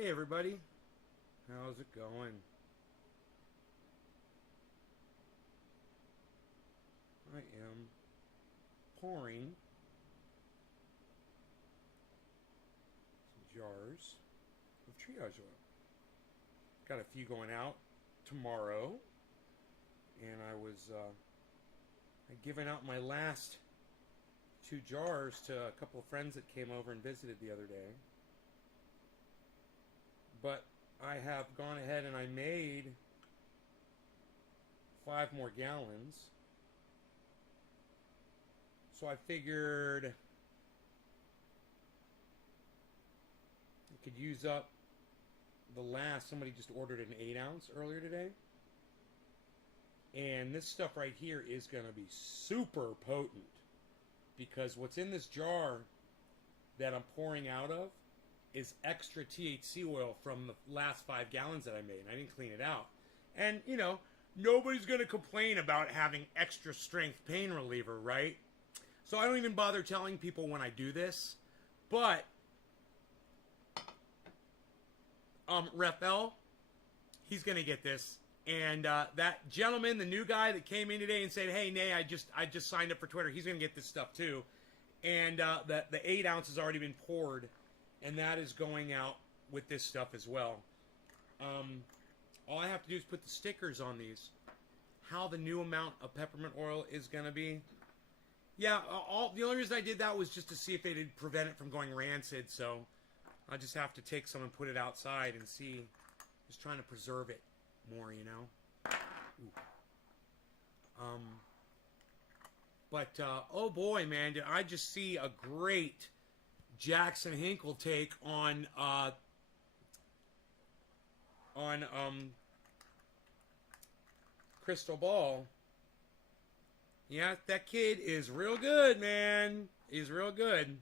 Hey everybody, how's it going? I am pouring some jars of triage oil. Got a few going out tomorrow, and I'd given out my last 2 jars to a couple of friends that came over and visited the other day. But I have gone ahead and I made 5 more gallons. So I figured I could use up the last. Somebody just ordered an 8 ounce earlier today. And this stuff right here is going to be super potent. Because what's in this jar that I'm pouring out of is extra THC oil from the last 5 gallons that I made. And I didn't clean it out. And, nobody's going to complain about having extra strength pain reliever, right? So I don't even bother telling people when I do this. But, Raphael, he's going to get this. And that gentleman, the new guy that came in today and said, hey, Nay, I just signed up for Twitter. He's going to get this stuff too. And the 8 ounce has already been poured. And that is going out with this stuff as well. All I have to do is put the stickers on these. How the new amount of peppermint oil is going to be. Yeah, the only reason I did that was just to see if they'd prevent it from going rancid. So I just have to take some and put it outside and see. Just trying to preserve it more, Ooh. But oh boy, man, did I just see a great Jackson Hinkle take on Crystal Ball. Yeah, that kid is real good, man. He's real good.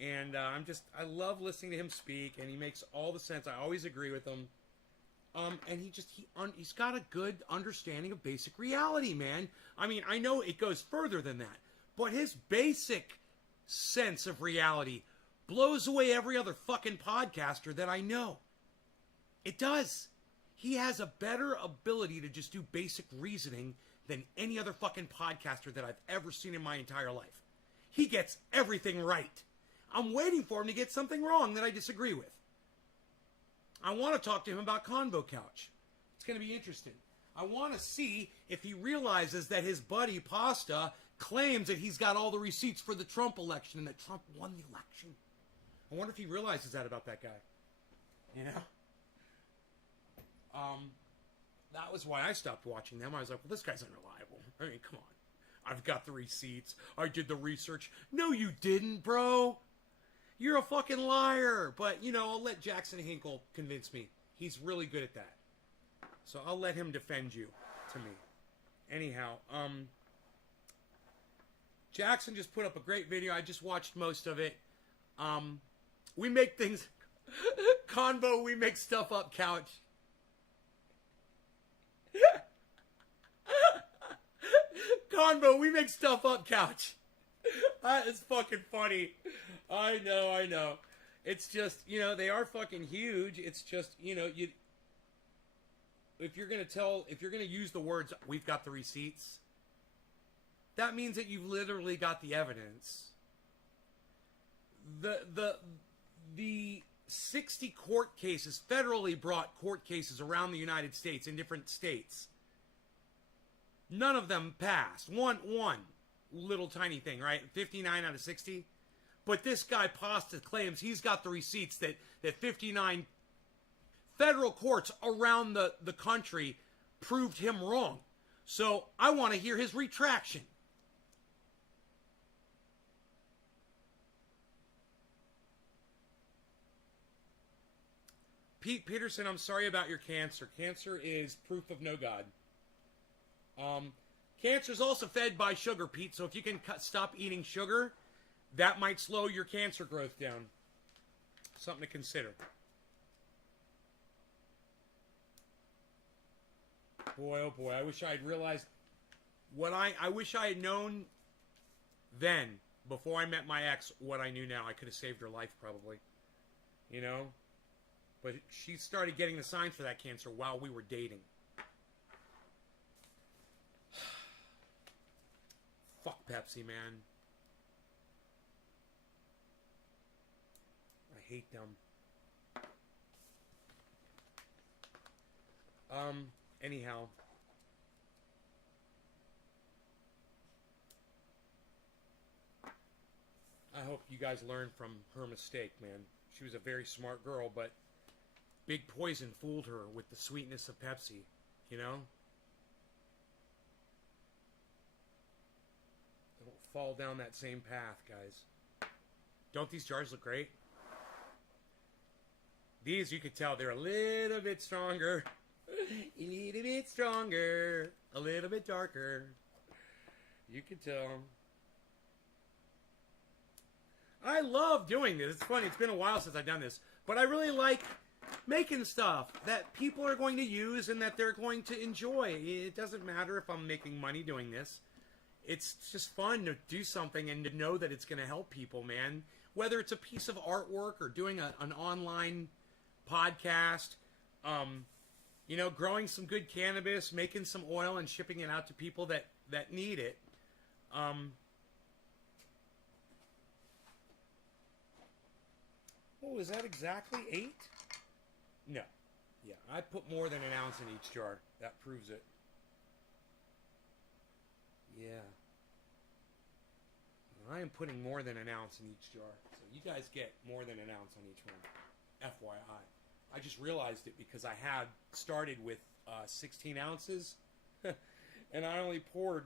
And I love listening to him speak, and he makes all the sense. I always agree with him. And he's got a good understanding of basic reality, man. I mean, I know it goes further than that, but his basic sense of reality blows away every other fucking podcaster that I know. It does. He has a better ability to just do basic reasoning than any other fucking podcaster that I've ever seen in my entire life. He gets everything right. I'm waiting for him to get something wrong that I disagree with. I want to talk to him about Convo Couch. It's going to be interesting. I want to see if he realizes that his buddy Pasta claims that he's got all the receipts for the Trump election and that Trump won the election. I wonder if he realizes that about that guy. That was why I stopped watching them. I was like, well, this guy's unreliable. I mean, come on. I've got the receipts. I did the research. No, you didn't, bro. You're a fucking liar. But, I'll let Jackson Hinkle convince me. He's really good at that. So I'll let him defend you to me. Anyhow, Jackson just put up a great video. I just watched most of it. We make things... Convo, we make stuff up, couch. Convo, we make stuff up, couch. That is fucking funny. I know. It's just, they are fucking huge. It's just, if you're going to use the words, we've got the receipts, that means that you've literally got the evidence. The 60 court cases, federally brought court cases around the United States in different states. None of them passed. One little tiny thing, right? 59 out of 60. But this guy Pasta claims he's got the receipts that 59 federal courts around the country proved him wrong. So I want to hear his retraction. Pete Peterson, I'm sorry about your cancer. Cancer is proof of no God. Cancer is also fed by sugar, Pete, so if you can stop eating sugar, that might slow your cancer growth down. Something to consider. Boy, oh boy, I wish I had realized what I wish I had known then, before I met my ex, what I knew now. I could have saved her life, probably. But she started getting the signs for that cancer while we were dating. Fuck Pepsi, man. I hate them. Anyhow. I hope you guys learned from her mistake, man. She was a very smart girl, but Big Poison fooled her with the sweetness of Pepsi, you know? Don't fall down that same path, guys. Don't these jars look great? These, you could tell, they're a little bit stronger. A little bit stronger. A little bit darker. You could tell. I love doing this. It's funny. It's been a while since I've done this. But I really like making stuff that people are going to use and that they're going to enjoy. It doesn't matter if I'm making money doing this. It's just fun to do something and to know that it's going to help people, man. Whether it's a piece of artwork or doing an online podcast, you know, growing some good cannabis, making some oil and shipping it out to people that need it. Oh, is that exactly 8? No. Yeah, I put more than an ounce in each jar. That proves it. Yeah. I am putting more than an ounce in each jar. So you guys get more than an ounce on each one. FYI. I just realized it because I had started with 16 ounces. And I only poured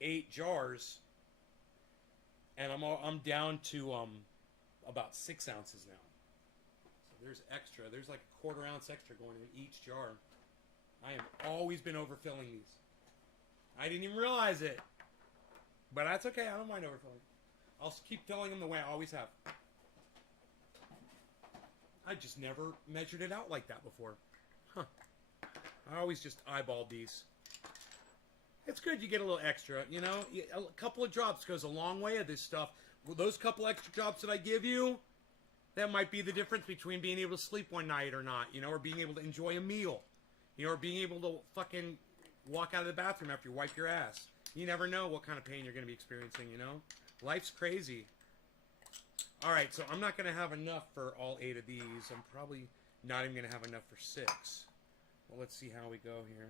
8 jars. And I'm down to about 6 ounces now. So there's extra. There's like a quarter ounce extra going in each jar. I have always been overfilling these. I didn't even realize it. But that's okay. I don't mind overfilling. I'll keep filling them the way I always have. I just never measured it out like that before. Huh. I always just eyeballed these. It's good you get a little extra, you know. A couple of drops goes a long way of this stuff. Those couple extra drops that I give you, that might be the difference between being able to sleep one night or not, you know, or being able to enjoy a meal, you know, or being able to fucking walk out of the bathroom after you wipe your ass. You never know what kind of pain you're going to be experiencing, you know. Life's crazy. All right, so I'm not going to have enough for all 8 of these. I'm probably not even going to have enough for 6. Well, let's see how we go here.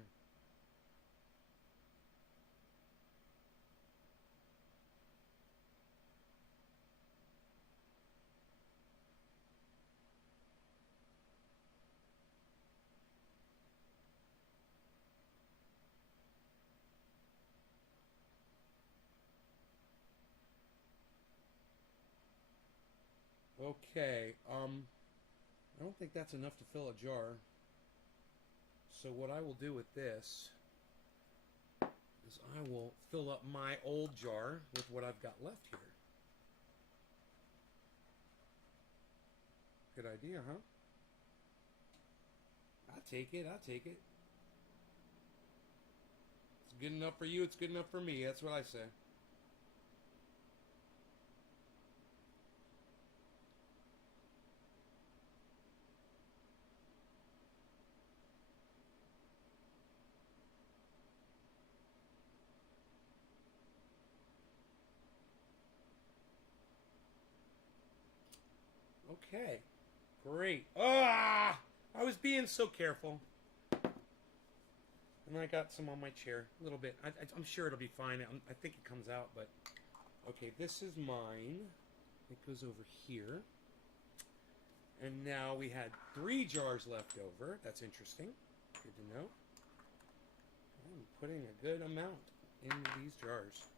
Okay, I don't think that's enough to fill a jar. So what I will do with this is I will fill up my old jar with what I've got left here. Good idea, huh? I'll take it, I'll take it. It's good enough for you, it's good enough for me, that's what I say. Okay, great. Ah! I was being so careful. And I got some on my chair, a little bit. I'm sure it'll be fine. I think it comes out, but... Okay, this is mine. It goes over here. And now we had 3 jars left over. That's interesting. Good to know. I'm putting a good amount in these jars.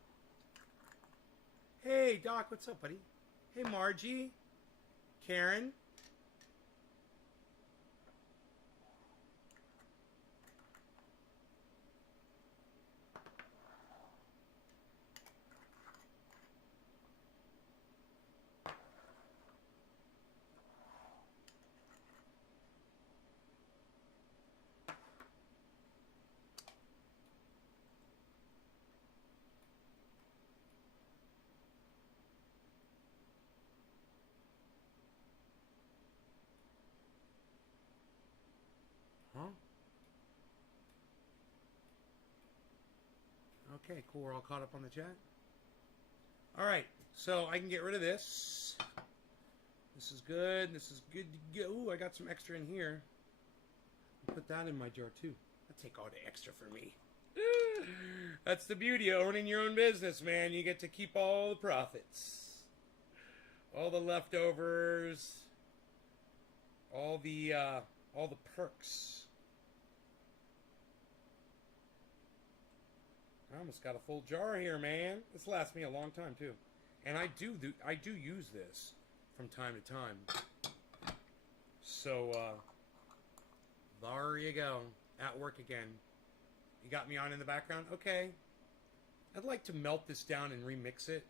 Hey, Doc, what's up, buddy? Hey, Margie. Karen. Okay, cool. We're all caught up on the chat. All right, so I can get rid of this. This is good. This is good to go. Ooh, I got some extra in here. I'll put that in my jar too. I'll take all the extra for me. That's the beauty of owning your own business, man. You get to keep all the profits, all the leftovers, all the perks. I almost got a full jar here, man. This lasts me a long time too, and I do use this from time to time. So there you go. At work again. You got me on in the background? Okay. I'd like to melt this down and remix it.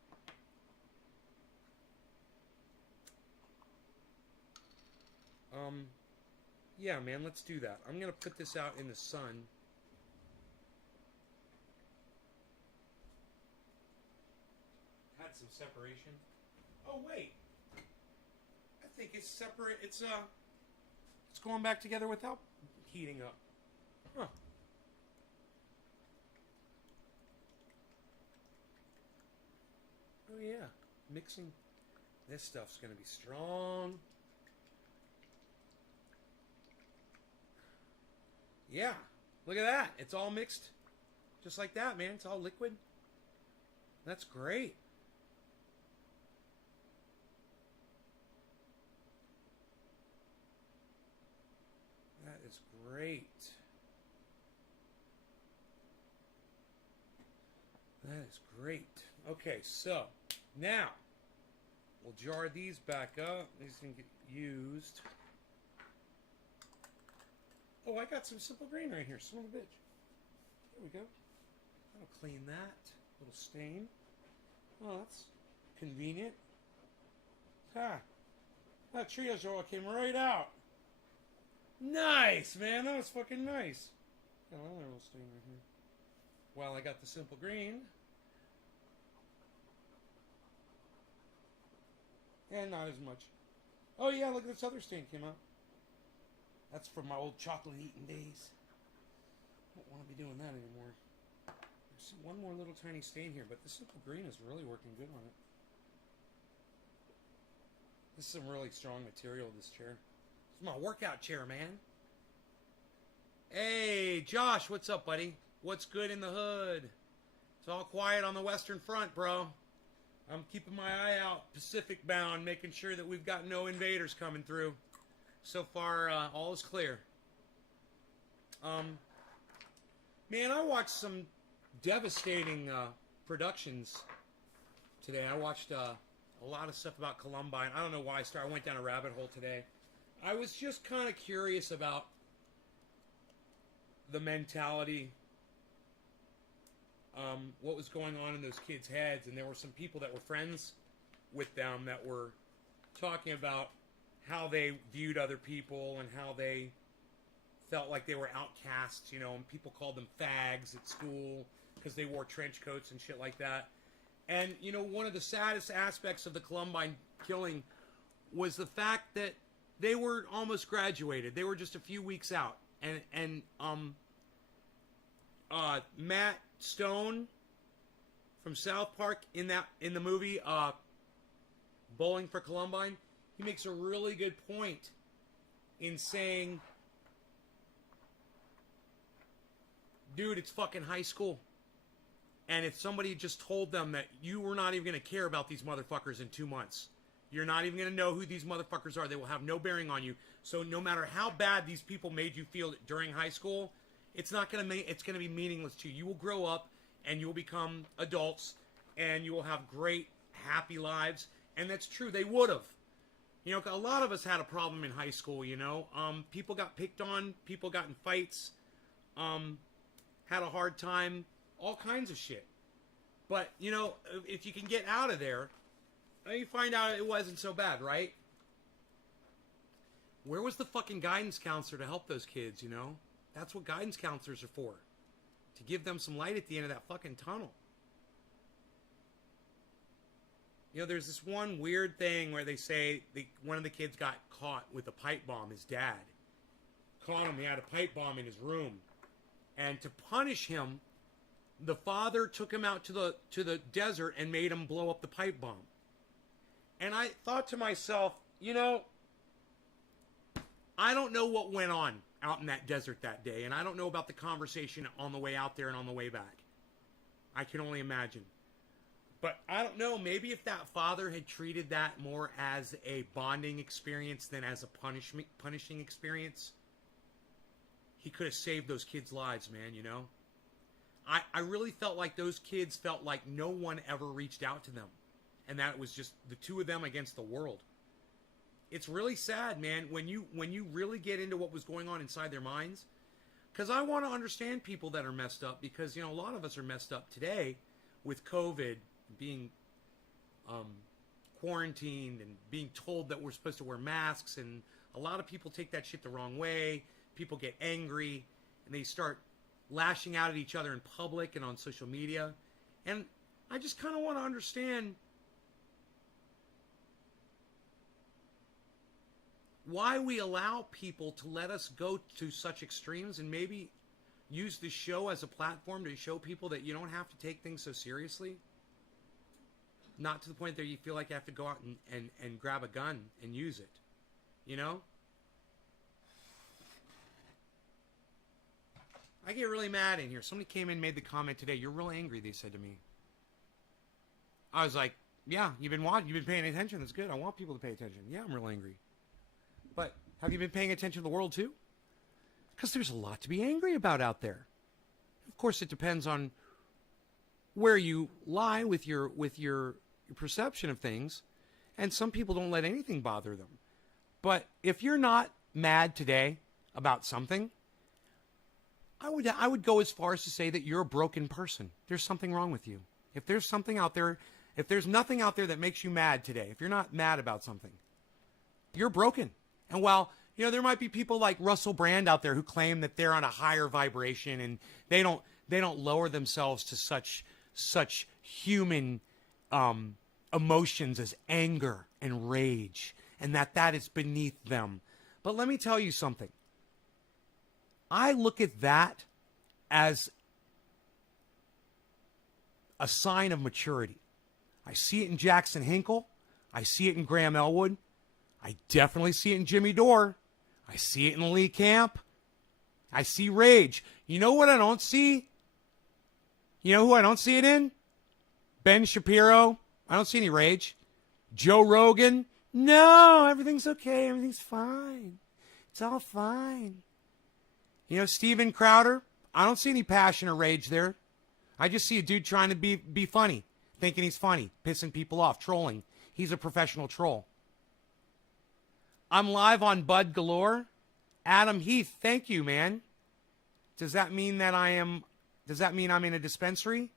Yeah, man, let's do that. I'm gonna put this out in the sun. Had some separation. Oh wait, I think it's separate. It's going back together without heating up. Huh. Oh yeah, mixing. This stuff's gonna be strong. Yeah, look at that. It's all mixed just like that, man. It's all liquid. That's great. That is great. That is great. Okay, so now we'll jar these back up. These can get used. Oh, I got some Simple Green right here. Son of a bitch. There we go. I'll clean that. Little stain. Oh, that's convenient. Ha! That Triazole came right out. Nice, man. That was fucking nice. Got another little stain right here. Well, I got the Simple Green. And not as much. Oh, yeah, look at this other stain came out. That's from my old chocolate eating days. Don't want to be doing that anymore. There's one more little tiny stain here, but the Simple Green is really working good on it. This is some really strong material, this chair. It's my workout chair, man. Hey, Josh, what's up, buddy? What's good in the hood? It's all quiet on the Western Front, bro. I'm keeping my eye out, Pacific bound, making sure that we've got no invaders coming through. So far, all is clear. Man, I watched some devastating productions today. I watched a lot of stuff about Columbine. I don't know why I went down a rabbit hole today. I was just kind of curious about the mentality, what was going on in those kids' heads, and there were some people that were friends with them that were talking about how they viewed other people and how they felt like they were outcasts, you know, and people called them fags at school because they wore trench coats and shit like that. And, you know, one of the saddest aspects of the Columbine killing was the fact that they were almost graduated. They were just a few weeks out. And Matt Stone from South Park in the movie Bowling for Columbine, he makes a really good point in saying, dude, it's fucking high school. And if somebody just told them that you were not even going to care about these motherfuckers in 2 months, you're not even going to know who these motherfuckers are, they will have no bearing on you. So no matter how bad these people made you feel during high school, it's going to be meaningless to you. You will grow up and you will become adults and you will have great, happy lives. And that's true. They would have. You know, a lot of us had a problem in high school, you know. People got picked on. People got in fights. Had a hard time. All kinds of shit. But, you know, if you can get out of there, you find out it wasn't so bad, right? Where was the fucking guidance counselor to help those kids, you know? That's what guidance counselors are for. To give them some light at the end of that fucking tunnel. You know, there's this one weird thing where they say one of the kids got caught with a pipe bomb. His dad caught him. He had a pipe bomb in his room. And to punish him, the father took him out to the desert and made him blow up the pipe bomb. And I thought to myself, I don't know what went on out in that desert that day, and I don't know about the conversation on the way out there and on the way back. I can only imagine. But I don't know, maybe if that father had treated that more as a bonding experience than as a punishing experience, he could have saved those kids' lives, man, I really felt like those kids felt like no one ever reached out to them. And that it was just the two of them against the world. It's really sad, man, when you really get into what was going on inside their minds. Because I want to understand people that are messed up, because, a lot of us are messed up today with COVID, being quarantined and being told that we're supposed to wear masks. And a lot of people take that shit the wrong way. People get angry and they start lashing out at each other in public and on social media. And I just kind of want to understand why we allow people to let us go to such extremes, and maybe use this show as a platform to show people that you don't have to take things so seriously. Not to the point that you feel like you have to go out and grab a gun and use it. I get really mad in here. Somebody came in and made the comment today, "You're real angry," they said to me. I was like, yeah, you've been paying attention. That's good. I want people to pay attention. Yeah, I'm real angry. But have you been paying attention to the world too? Because there's a lot to be angry about out there. Of course, it depends on where you lie with your perception of things. And some people don't let anything bother them. But if you're not mad today about something, I would go as far as to say that you're a broken person. There's something wrong with you. If there's something out there, if there's nothing out there that makes you mad today, if you're not mad about something, you're broken. And while, there might be people like Russell Brand out there who claim that they're on a higher vibration and they don't lower themselves to such human emotions as anger and rage, and that is beneath them. But let me tell you something. I look at that as a sign of maturity. I see it in Jackson Hinkle. I see it in Graham Elwood. I definitely see it in Jimmy Dore. I see it in Lee Camp. I see rage. You know what I don't see? You know who I don't see it in? Ben Shapiro. I don't see any rage. Joe Rogan. No, everything's okay. Everything's fine. It's all fine. Steven Crowder. I don't see any passion or rage there. I just see a dude trying to be funny, thinking he's funny, pissing people off, trolling. He's a professional troll. I'm live on Bud Galore. Adam Heath, thank you, man. Does that mean I'm in a dispensary?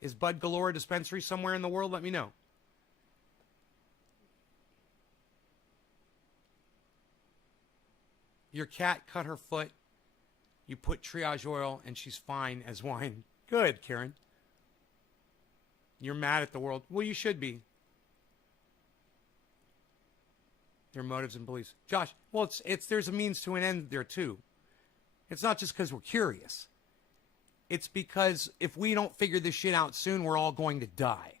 Is Bud Galore a dispensary somewhere in the world? Let me know. Your cat cut her foot. You put triage oil and she's fine as wine. Good, Karen. You're mad at the world. Well, you should be. Their motives and beliefs. Josh, well, there's a means to an end there too. It's not just because we're curious. It's because if we don't figure this shit out soon, we're all going to die.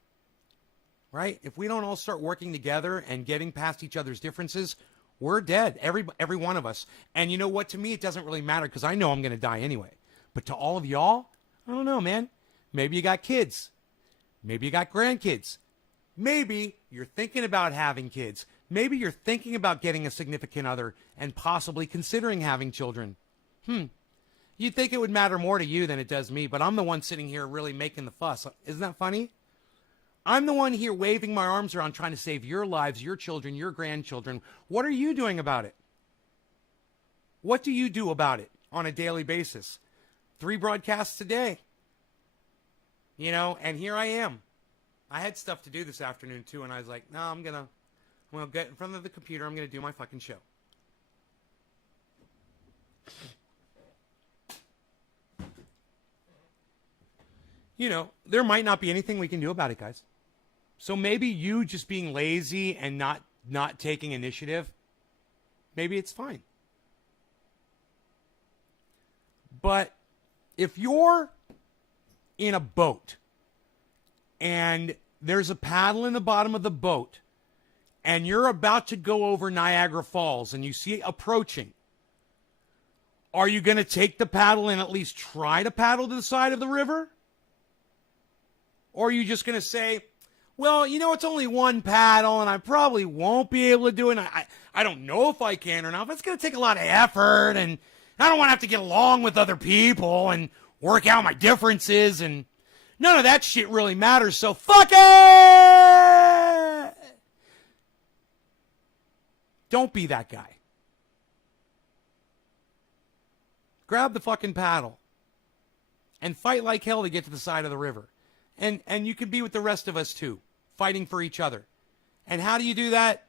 Right? If we don't all start working together and getting past each other's differences, we're dead. Every one of us. And you know what? To me, it doesn't really matter because I know I'm going to die anyway. But to all of y'all, I don't know, man. Maybe you got kids. Maybe you got grandkids. Maybe you're thinking about having kids. Maybe you're thinking about getting a significant other and possibly considering having children. You'd think it would matter more to you than it does me, but I'm the one sitting here really making the fuss. Isn't that funny? I'm the one here waving my arms around trying to save your lives, your children, your grandchildren. What are you doing about it? What do you do about it on a daily basis? 3 broadcasts a day. And here I am. I had stuff to do this afternoon too, and I was like, no, I'm going to get in front of the computer. I'm going to do my fucking show. There might not be anything we can do about it, guys. So maybe you just being lazy and not taking initiative, maybe it's fine. But if you're in a boat and there's a paddle in the bottom of the boat and you're about to go over Niagara Falls and you see it approaching, are you going to take the paddle and at least try to paddle to the side of the river? Or are you just going to say, well, you know, it's only one paddle and I probably won't be able to do it. I don't know if I can or not, but it's going to take a lot of effort and I don't want to have to get along with other people and work out my differences, and none of that shit really matters, so fuck it! Don't be that guy. Grab the fucking paddle and fight like hell to get to the side of the river. And you can be with the rest of us too, fighting for each other. And how do you do that?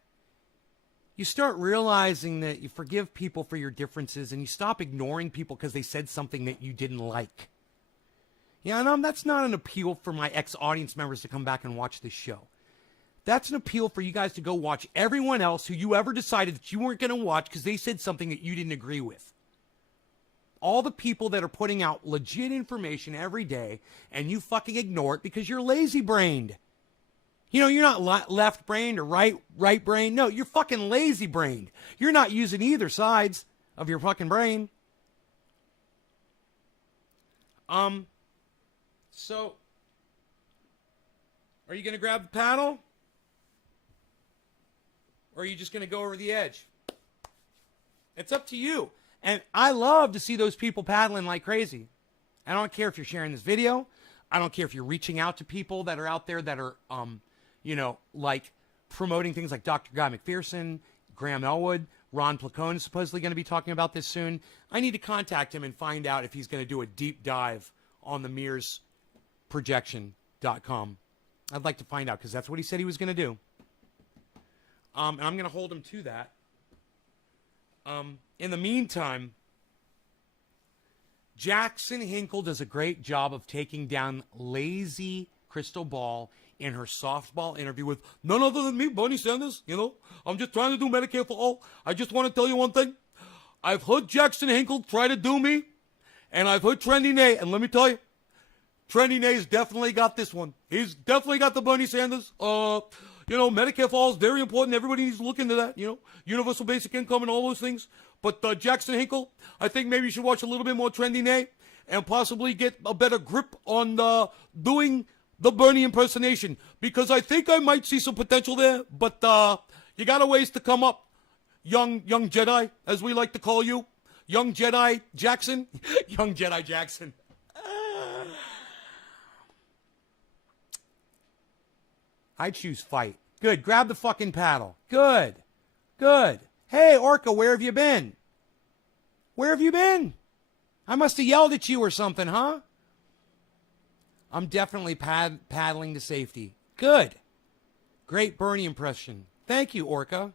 You start realizing that you forgive people for your differences and you stop ignoring people because they said something that you didn't like. Yeah, and that's not an appeal for my ex-audience members to come back and watch this show. That's an appeal for you guys to go watch everyone else who you ever decided that you weren't going to watch because they said something that you didn't agree with. All the people that are putting out legit information every day and you fucking ignore it because you're lazy-brained. You know, you're not left-brained or right-brained. No, you're fucking lazy-brained. You're not using either sides of your fucking brain. So, are you going to grab the paddle? Or are you just going to go over the edge? It's up to you. And I love to see those people paddling like crazy. I don't care if you're sharing this video. I don't care if you're reaching out to people that are out there that are, you know, like promoting things like Dr. Guy McPherson, Graham Elwood, Ron Placone is supposedly going to be talking about this soon. I need to contact him and find out if he's going to do a deep dive on the MearsProjection.com. I'd like to find out because that's what he said he was going to do. And I'm going to hold him to that. In the meantime, Jackson Hinkle does a great job of taking down lazy Crystal Ball in her softball interview with none other than me, Bernie Sanders. You know, I'm just trying to do Medicare for all. I just want to tell you one thing. I've heard Jackson Hinkle try to do me, and I've heard Trendy Nay, and let me tell you, Trendy Nay's definitely got this one. He's definitely got the Bernie Sanders. You know, Medicare for all is very important. Everybody needs to look into that, you know, universal basic income and all those things. But Jackson Hinkle, I think maybe you should watch a little bit more Trendy Nay and possibly get a better grip on doing the Bernie impersonation, because I think I might see some potential there, but you got a ways to come up, young Jedi, as we like to call you. Young Jedi Jackson. Young Jedi Jackson. I choose fight. Good. Grab the fucking paddle. Good. Good. Hey, Orca, where have you been? Where have you been? I must have yelled at you or something, huh? I'm definitely paddling to safety. Good. Great Bernie impression. Thank you, Orca.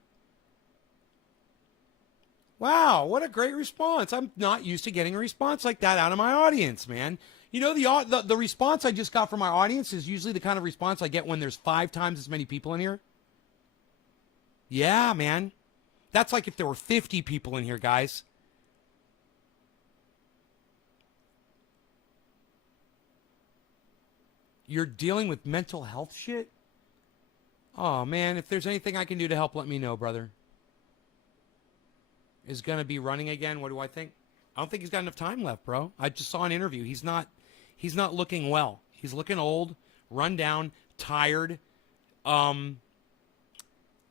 Wow, what a great response. I'm not used to getting a response like that out of my audience, man. You know, the response I just got from my audience is usually the kind of response I get when there's 5 times as many people in here. Yeah, man. That's like if there were 50 people in here, guys. You're dealing with mental health shit? Oh, man, if there's anything I can do to help, let me know, brother. Is going to be running again? What do I think? I don't think he's got enough time left, bro. I just saw an interview. He's not looking well. He's looking old, run down, tired. And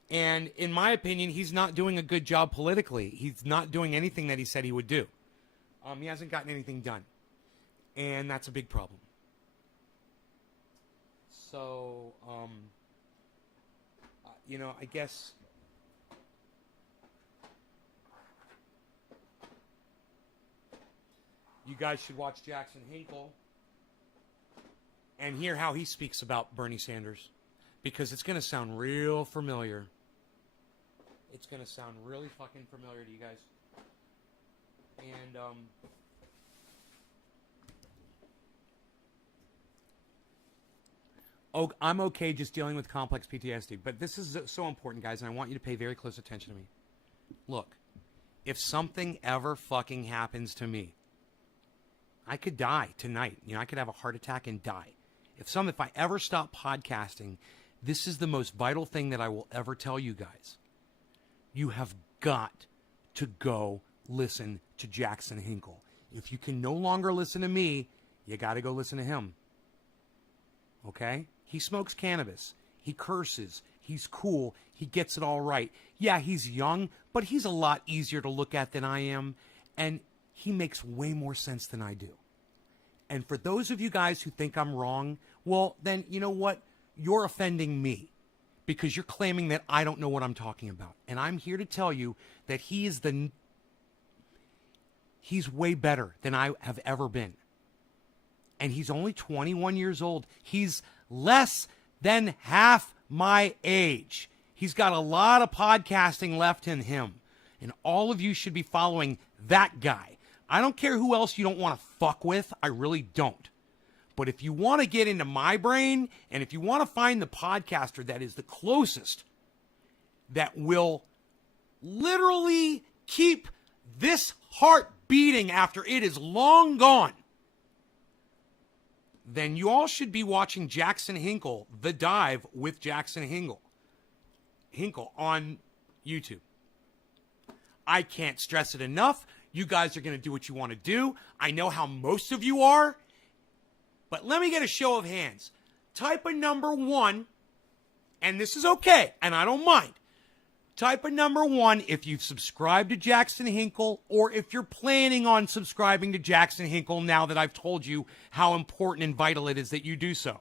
in my opinion, he's not doing a good job politically. He's not doing anything that he said he would do. He hasn't gotten anything done. And that's a big problem. So, you know, I guess you guys should watch Jackson Hinkle and hear how he speaks about Bernie Sanders, because it's going to sound real familiar. It's going to sound really fucking familiar to you guys. And, oh, I'm okay just dealing with complex PTSD, but this is so important, guys, and I want you to pay very close attention to me. Look, if something ever fucking happens to me, I could die tonight. I could have a heart attack and die. If I ever stop podcasting, this is the most vital thing that I will ever tell you guys. You have got to go listen to Jackson Hinkle. If you can no longer listen to me, you got to go listen to him. Okay? He smokes cannabis. He curses. He's cool. He gets it all right. Yeah, he's young, but he's a lot easier to look at than I am. And he makes way more sense than I do. And for those of you guys who think I'm wrong, well, then you know what? You're offending me because you're claiming that I don't know what I'm talking about. And I'm here to tell you that he's way better than I have ever been. And he's only 21 years old. He's less than half my age. He's got a lot of podcasting left in him. And all of you should be following that guy. I don't care who else you don't want to fuck with. I really don't. But if you want to get into my brain, and if you want to find the podcaster that is the closest, that will literally keep this heart beating after it is long gone, then you all should be watching Jackson Hinkle, The Dive with Jackson Hinkle on YouTube. I can't stress it enough. You guys are going to do what you want to do. I know how most of you are. But let me get a show of hands. Type a number 1, and this is okay, and I don't mind. Type a number 1 if you've subscribed to Jackson Hinkle, or if you're planning on subscribing to Jackson Hinkle now that I've told you how important and vital it is that you do so.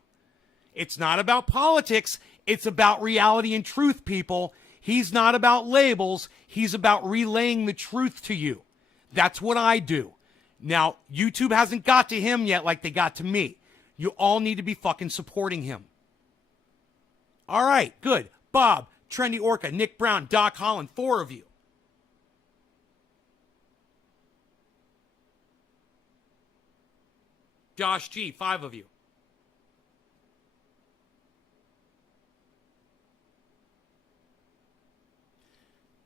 It's not about politics. It's about reality and truth, people. He's not about labels. He's about relaying the truth to you. That's what I do. Now, YouTube hasn't got to him yet like they got to me. You all need to be fucking supporting him. All right, good. Bob, Trendy Orca, Nick Brown, Doc Holland, 4 of you. Josh G, 5 of you.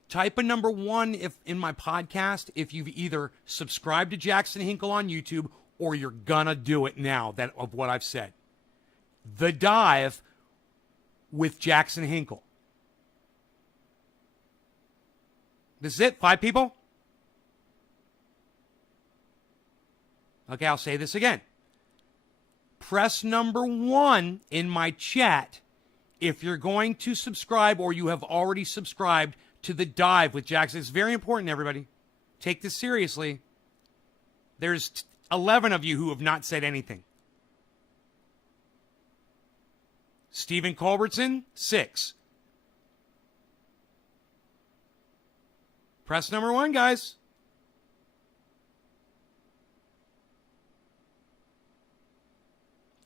Type a number 1 if in my podcast if you've either subscribed to Jackson Hinkle on YouTube or you're gonna do it now of what I've said. The Dive with Jackson Hinkle. This is it? 5 people? Okay, I'll say this again. Press number 1 in my chat if you're going to subscribe or you have already subscribed to The Dive with Jackson. It's very important, everybody. Take this seriously. There's 11 of you who have not said anything. Stephen Culbertson, 6. Press number 1, guys.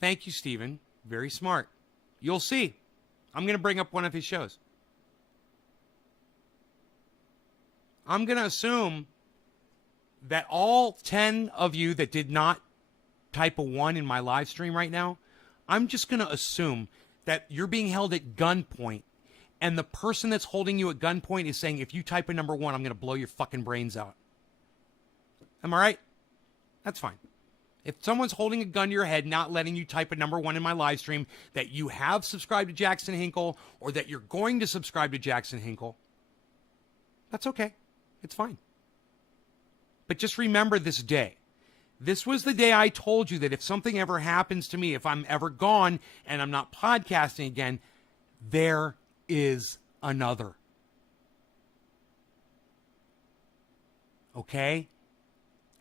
Thank you, Stephen. Very smart. You'll see. I'm going to bring up one of his shows. I'm going to assume that all 10 of you that did not type a 1 in my live stream right now, I'm just going to assume that you're being held at gunpoint, and the person that's holding you at gunpoint is saying, if you type a number 1, I'm going to blow your fucking brains out. Am I right? That's fine. If someone's holding a gun to your head, not letting you type a number 1 in my live stream, that you have subscribed to Jackson Hinkle, or that you're going to subscribe to Jackson Hinkle, that's okay. It's fine. But just remember this day. This was the day I told you that if something ever happens to me, if I'm ever gone and I'm not podcasting again, there is another. Okay?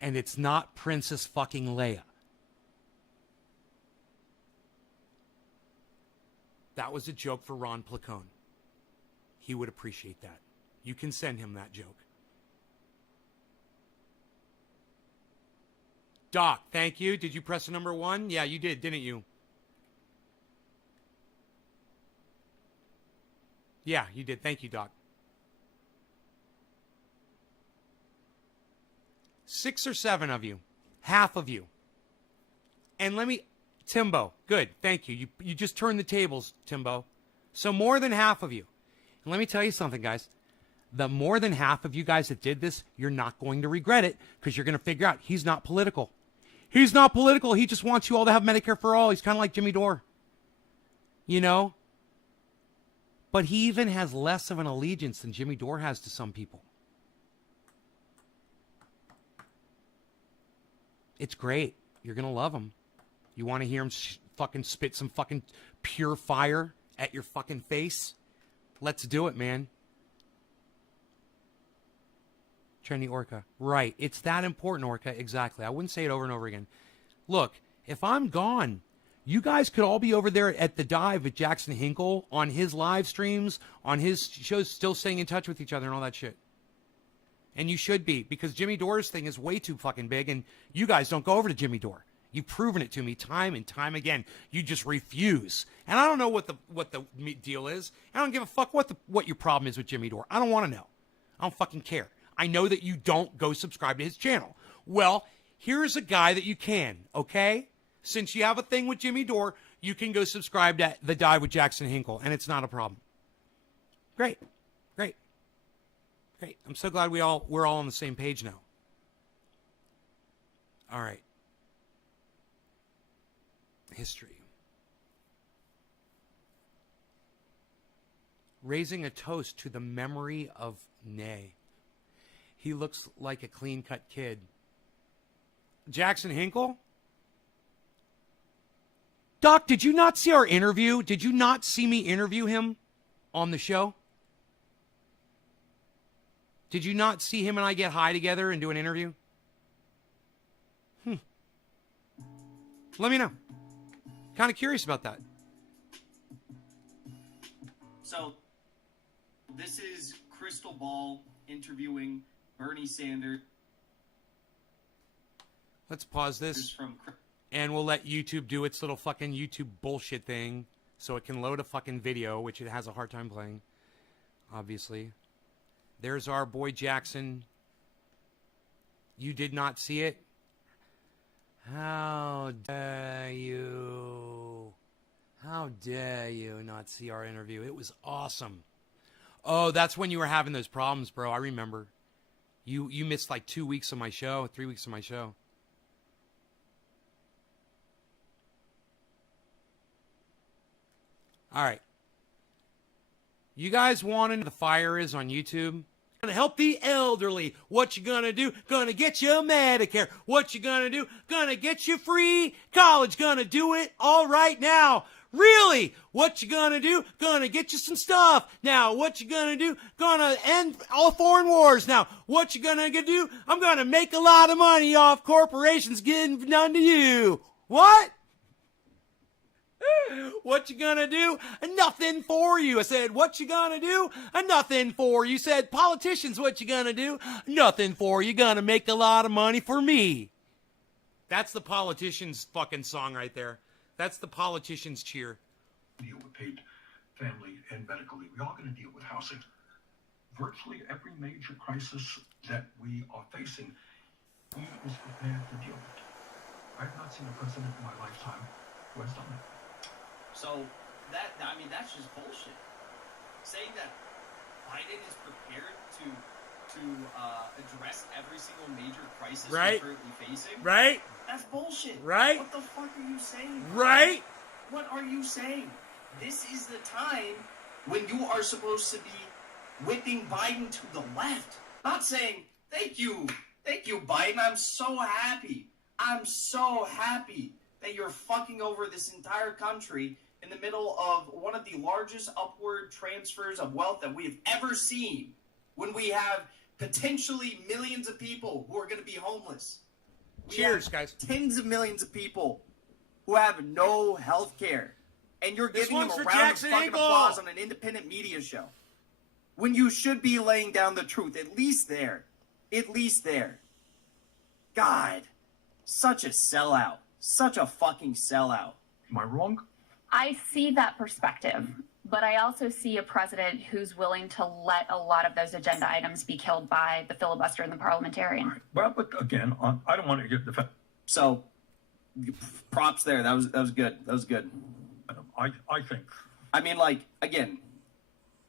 And it's not Princess fucking Leia. That was a joke for Ron Placone. He would appreciate that. You can send him that joke. Doc, thank you. Did you press the number 1? Yeah, you did, didn't you? Yeah, you did. Thank you, Doc. 6 or 7 of you. Half of you. And Timbo, good. Thank you. You just turned the tables, Timbo. So more than half of you. And let me tell you something, guys. The more than half of you guys that did this, you're not going to regret it because you're going to figure out he's not political. He's not political. He just wants you all to have Medicare for all. He's kind of like Jimmy Dore. You know? But he even has less of an allegiance than Jimmy Dore has to some people. It's great. You're going to love him. You want to hear him fucking spit some fucking pure fire at your fucking face? Let's do it, man. Trendy Orca. Right. It's that important, Orca. Exactly. I wouldn't say it over and over again. Look, if I'm gone, you guys could all be over there at the dive with Jackson Hinkle on his live streams, on his shows, still staying in touch with each other and all that shit. And you should be, because Jimmy Dore's thing is way too fucking big, and you guys don't go over to Jimmy Dore. You've proven it to me time and time again. You just refuse. And I don't know what the deal is. I don't give a fuck what your problem is with Jimmy Dore. I don't want to know. I don't fucking care. I know that you don't go subscribe to his channel. Well, here's a guy that you can, okay? Since you have a thing with Jimmy Dore, you can go subscribe to The Dive with Jackson Hinkle, and it's not a problem. Great. Great. Great. I'm so glad we're all on the same page now. All right. History. Raising a toast to the memory of Nay. He looks like a clean-cut kid. Jackson Hinkle? Doc, did you not see our interview? Did you not see me interview him on the show? Did you not see him and I get high together and do an interview? Let me know. Kind of curious about that. So, this is Crystal Ball interviewing Bernie Sanders. Let's pause this, and we'll let YouTube do its little fucking YouTube bullshit thing so it can load a fucking video, which it has a hard time playing, obviously. There's our boy Jackson. You did not see it? How dare you? How dare you not see our interview? It was awesome. Oh, that's when you were having those problems, bro. I remember. You missed like 2 weeks of my show, 3 weeks of my show. All right. You guys wanted the fire is on YouTube? Gonna help the elderly. What you gonna do? Gonna get you Medicare. What you gonna do? Gonna get you free college. Gonna do it all right now. Really? What you gonna do? Gonna get you some stuff. Now, what you gonna do? Gonna end all foreign wars. Now, what you gonna do? I'm gonna make a lot of money off corporations getting done to you. What? What you gonna do? Nothing for you. I said, what you gonna do? Nothing for you. Said, politicians, what you gonna do? Nothing for you. Gonna make a lot of money for me. That's the politician's fucking song right there. That's the politician's cheer. Deal with paid family and medical leave. We're all going to deal with housing. Virtually every major crisis that we are facing, he is prepared to deal with. I've not seen a president in my lifetime who has done that. So, that's just bullshit. Saying that Biden is prepared to address every single major crisis we're currently facing. Right. That's bullshit. Right. What the fuck are you saying? Right. What are you saying? This is the time when you are supposed to be whipping Biden to the left. Not saying, thank you, Biden. I'm so happy that you're fucking over this entire country in the middle of one of the largest upward transfers of wealth that we have ever seen, when we have potentially millions of people who are going to be homeless. Cheers, guys. Tens of millions of people who have no health care. And you're giving them a round of fucking applause on an independent media show. When you should be laying down the truth. At least there. God. Such a sellout. Such a fucking sellout. Am I wrong? I see that perspective. But I also see a president who's willing to let a lot of those agenda items be killed by the filibuster and the parliamentarian. Right. Well, but again, I don't want to get defensive. So, props there. That was good. I think. I mean, like, again,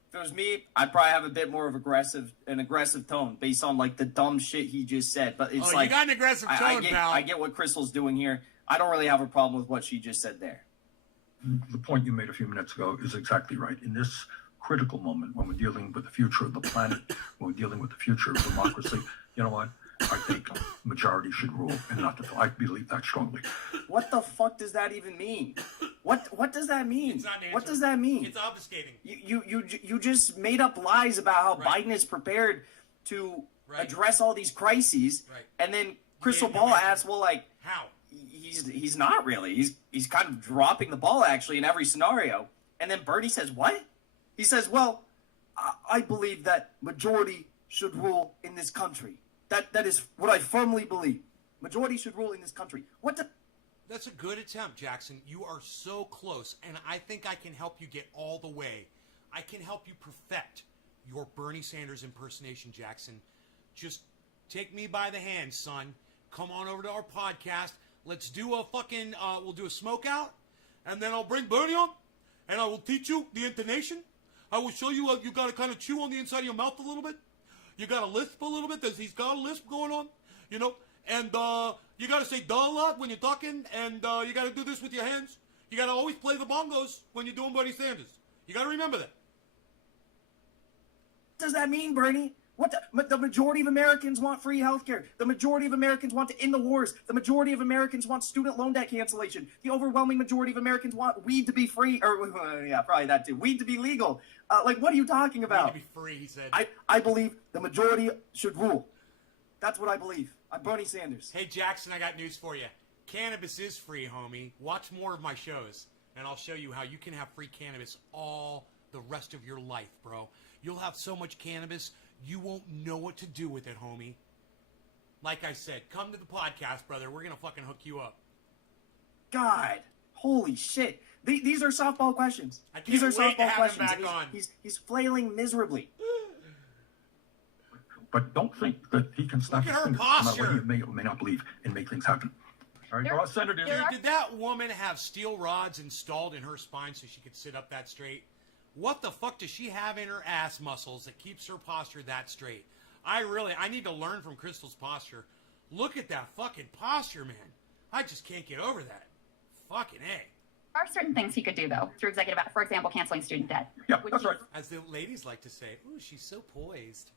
If it was me, I'd probably have a bit more of an aggressive tone based on like the dumb shit he just said. But it's you got an aggressive tone, pal. I get what Crystal's doing here. I don't really have a problem with what she just said there. The point you made a few minutes ago is exactly right. In this critical moment, when we're dealing with the future of the planet, when we're dealing with the future of democracy, you know what? I think majority should rule and not the. I believe that strongly. What the fuck does that even mean? What does that mean? It's not an answer. What does that mean? It's obfuscating. You just made up lies about how Right. Biden is prepared to Right. address all these crises, Right. and then Crystal gave no Ball answer. asks, well, like How? he's not really. He's kind of dropping the ball actually in every scenario. And then Bernie says, what? He says, well, I believe that majority should rule in this country. That is what I firmly believe. Majority should rule in this country. What the? That's a good attempt, Jackson. You are so close, and I think I can help you get all the way. I can help you perfect your Bernie Sanders impersonation, Jackson. Just take me by the hand, son. Come on over to our podcast. Let's do a fucking, we'll do a smoke out, and then I'll bring Bernie on, and I will teach you the intonation. I will show you you got to kind of chew on the inside of your mouth a little bit. You got to lisp a little bit. He's got a lisp going on, you know. And you got to say duh a lot when you're talking, and you got to do this with your hands. You got to always play the bongos when you're doing Bernie Sanders. You got to remember that. What does that mean, Bernie? The majority of Americans want free healthcare. The majority of Americans want to end the wars. The majority of Americans want student loan debt cancellation. The overwhelming majority of Americans want weed to be free, or yeah, probably that too. Weed to be legal. Like, what are you talking about? To be free, he said. I believe the majority should rule. That's what I believe. I'm Bernie Sanders. Hey, Jackson, I got news for you. Cannabis is free, homie. Watch more of my shows, and I'll show you how you can have free cannabis all the rest of your life, bro. You'll have so much cannabis, you won't know what to do with it, homie. Like I said, come to the podcast, brother. We're going to fucking hook you up. God, holy shit. These are softball questions. I can't These are wait to softball have him questions. back on. He's flailing miserably. But don't think that he can snap Look his at her fingers, no matter posture. what you may or may not believe, and make things happen. All right, There- Senator. there are- Did that woman have steel rods installed in her spine so she could sit up that straight? What the fuck does she have in her ass muscles that keeps her posture that straight? I need to learn from Crystal's posture. Look at that fucking posture, man. I just can't get over that. Fucking A. There are certain things he could do, though, through executive, for example, canceling student debt. Yeah, which that's he- right. As the ladies like to say, ooh, she's so poised.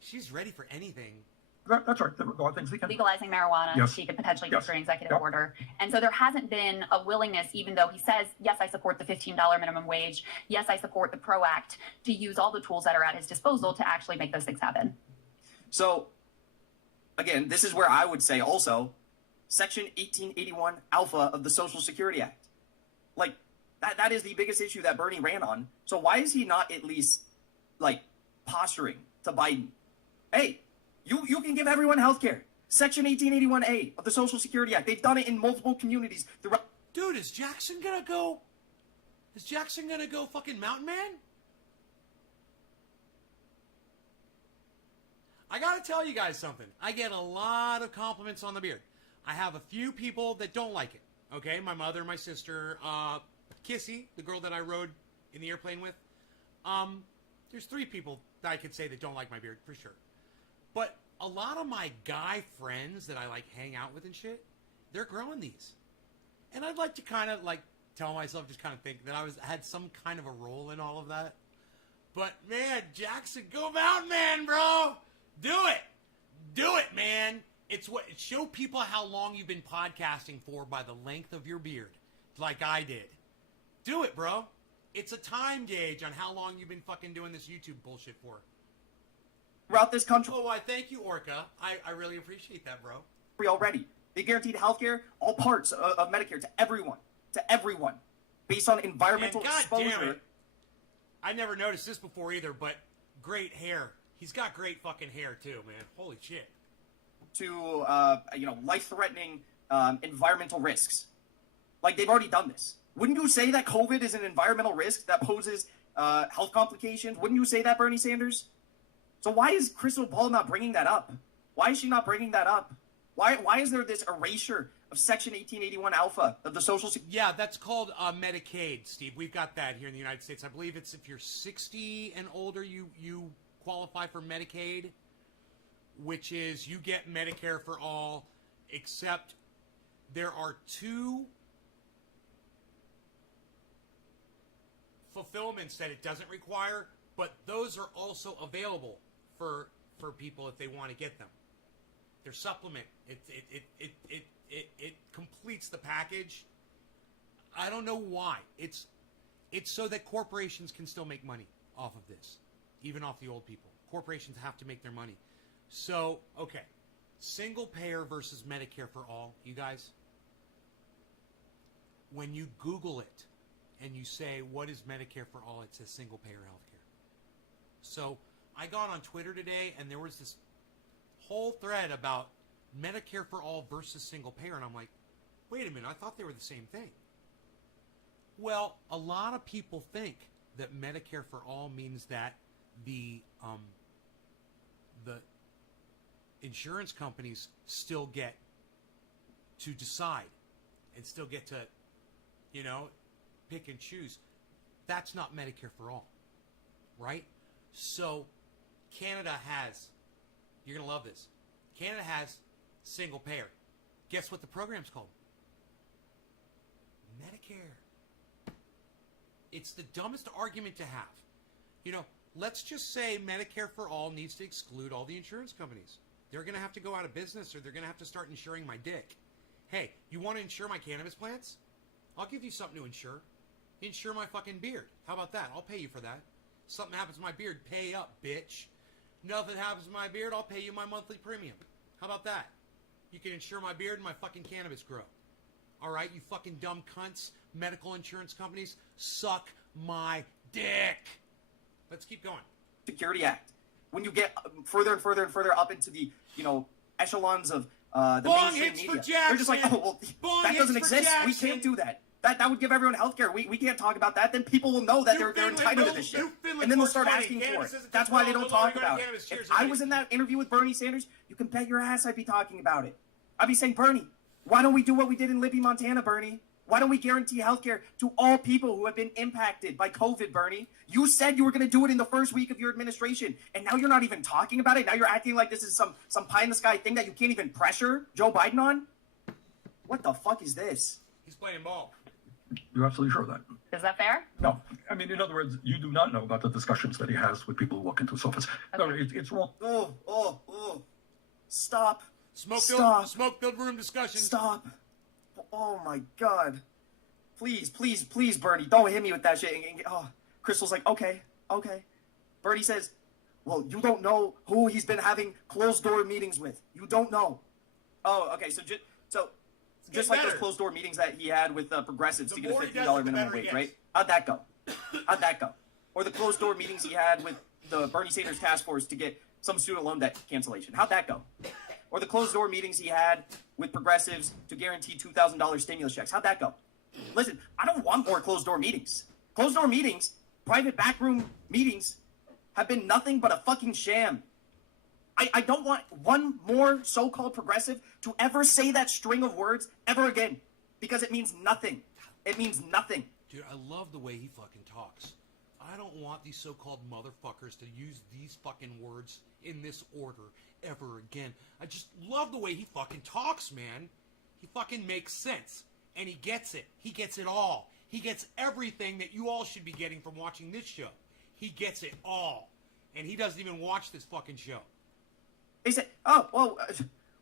She's ready for anything. That's right. There are a lot of things he can do. Legalizing marijuana, Yes. she could potentially Yes. go through an executive Yep. order. And so there hasn't been a willingness, even though he says, yes, I support the $15 minimum wage, yes, I support the PRO Act, to use all the tools that are at his disposal to actually make those things happen. So, again, this is where I would say also, Section 1881 Alpha of the Social Security Act. Like, that is the biggest issue that Bernie ran on. So why is he not at least, like, posturing to Biden? Hey, you can give everyone health care. Section 1881A of the Social Security Act. They've done it in multiple communities throughout. Dude, is Jackson gonna go? Is Jackson gonna go fucking Mountain Man? I gotta tell you guys something. I get a lot of compliments on the beard. I have a few people that don't like it. Okay, my mother, my sister, Kissy, the girl that I rode in the airplane with. There's 3 people that I could say that don't like my beard for sure. But a lot of my guy friends that I like hang out with and shit, they're growing these. And I'd like to kind of like tell myself, just kind of think that I had some kind of a role in all of that. But man, Jackson, go Mountain Man, bro. Do it. Do it, man. Show people how long you've been podcasting for by the length of your beard, like I did. Do it, bro. It's a time gauge on how long you've been fucking doing this YouTube bullshit for. Throughout this country Oh, I thank you, Orca. I really appreciate that, bro. already. They guaranteed health care, all parts of Medicare to everyone, based on environmental And God exposure. damn it, I never noticed this before either, but great hair. He's got great fucking hair too, man. Holy shit. To life-threatening environmental risks. Like, they've already done this. Wouldn't you say that COVID is an environmental risk that poses health complications? Wouldn't you say that, Bernie Sanders? So why is Crystal Ball not bringing that up? Why is she not bringing that up? Why is there this erasure of Section 1881 Alpha of the Social Security? Yeah, that's called Medicaid, Steve. We've got that here in the United States. I believe it's if you're 60 and older, you qualify for Medicaid, which is you get Medicare for all, except there are 2 fulfillments that it doesn't require, but those are also available for people if they want to get them. They're supplement. It completes the package. I don't know why. It's so that corporations can still make money off of this, even off the old people. Corporations have to make their money. So, okay. Single payer versus Medicare for all, you guys. When you Google it and you say, what is Medicare for all, it says single payer healthcare. So, I got on Twitter today and there was this whole thread about Medicare for all versus single payer. And I'm like, wait a minute, I thought they were the same thing. Well, a lot of people think that Medicare for all means that the insurance companies still get to decide and still get to, pick and choose. That's not Medicare for all, right? So Canada has, you're going to love this, Canada has single payer. Guess what the program's called? Medicare. It's the dumbest argument to have. Let's just say Medicare for all needs to exclude all the insurance companies. They're going to have to go out of business or they're going to have to start insuring my dick. Hey, you want to insure my cannabis plants? I'll give you something to insure. Insure my fucking beard. How about that? I'll pay you for that. Something happens to my beard, pay up, bitch. Nothing happens to my beard, I'll pay you my monthly premium. How about that? You can insure my beard and my fucking cannabis grow. All right, you fucking dumb cunts, medical insurance companies, suck my dick. Let's keep going. Security Act. When you get further and further and further up into the, echelons of the Bong mainstream hits media, for they're Jackson. just like, oh, well, Bong that hits doesn't for exist. We Jackson. can't do that. That would give everyone health care. We can't talk about that. Then people will know that they're entitled to this shit. And then they'll start asking for it. That's why they don't talk about it. If I was in that interview with Bernie Sanders, you can bet your ass I'd be talking about it. I'd be saying, Bernie, why don't we do what we did in Libby, Montana, Bernie? Why don't we guarantee health care to all people who have been impacted by COVID, Bernie? You said you were going to do it in the first week of your administration, and now you're not even talking about it. Now you're acting like this is some pie-in-the-sky thing that you can't even pressure Joe Biden on? What the fuck is this? He's playing ball. You're absolutely sure of that? Is that fair? No. I mean, in other words, you do not know about the discussions that he has with people who walk into his office. Okay. No, it's wrong. Oh. Stop. Smoke-filled room discussion. Stop. Oh, my God. Please, Bernie, don't hit me with that shit. Crystal's like, okay. Bernie says, well, you don't know who he's been having closed-door meetings with. You don't know. Oh, okay, so just like those closed-door meetings that he had with progressives to get a $15 minimum wage, right? How'd that go? Or the closed-door meetings he had with the Bernie Sanders task force to get some student loan debt cancellation. How'd that go? Or the closed-door meetings he had with progressives to guarantee $2,000 stimulus checks. How'd that go? Listen, I don't want more closed-door meetings. Closed-door meetings, private backroom meetings, have been nothing but a fucking sham. I don't want one more so-called progressive to ever say that string of words ever again, because it means nothing. It means nothing. Dude, I love the way he fucking talks. I don't want these so-called motherfuckers to use these fucking words in this order ever again. I just love the way he fucking talks, man. He fucking makes sense. And he gets it. He gets it all. He gets everything that you all should be getting from watching this show. He gets it all. And he doesn't even watch this fucking show. They said,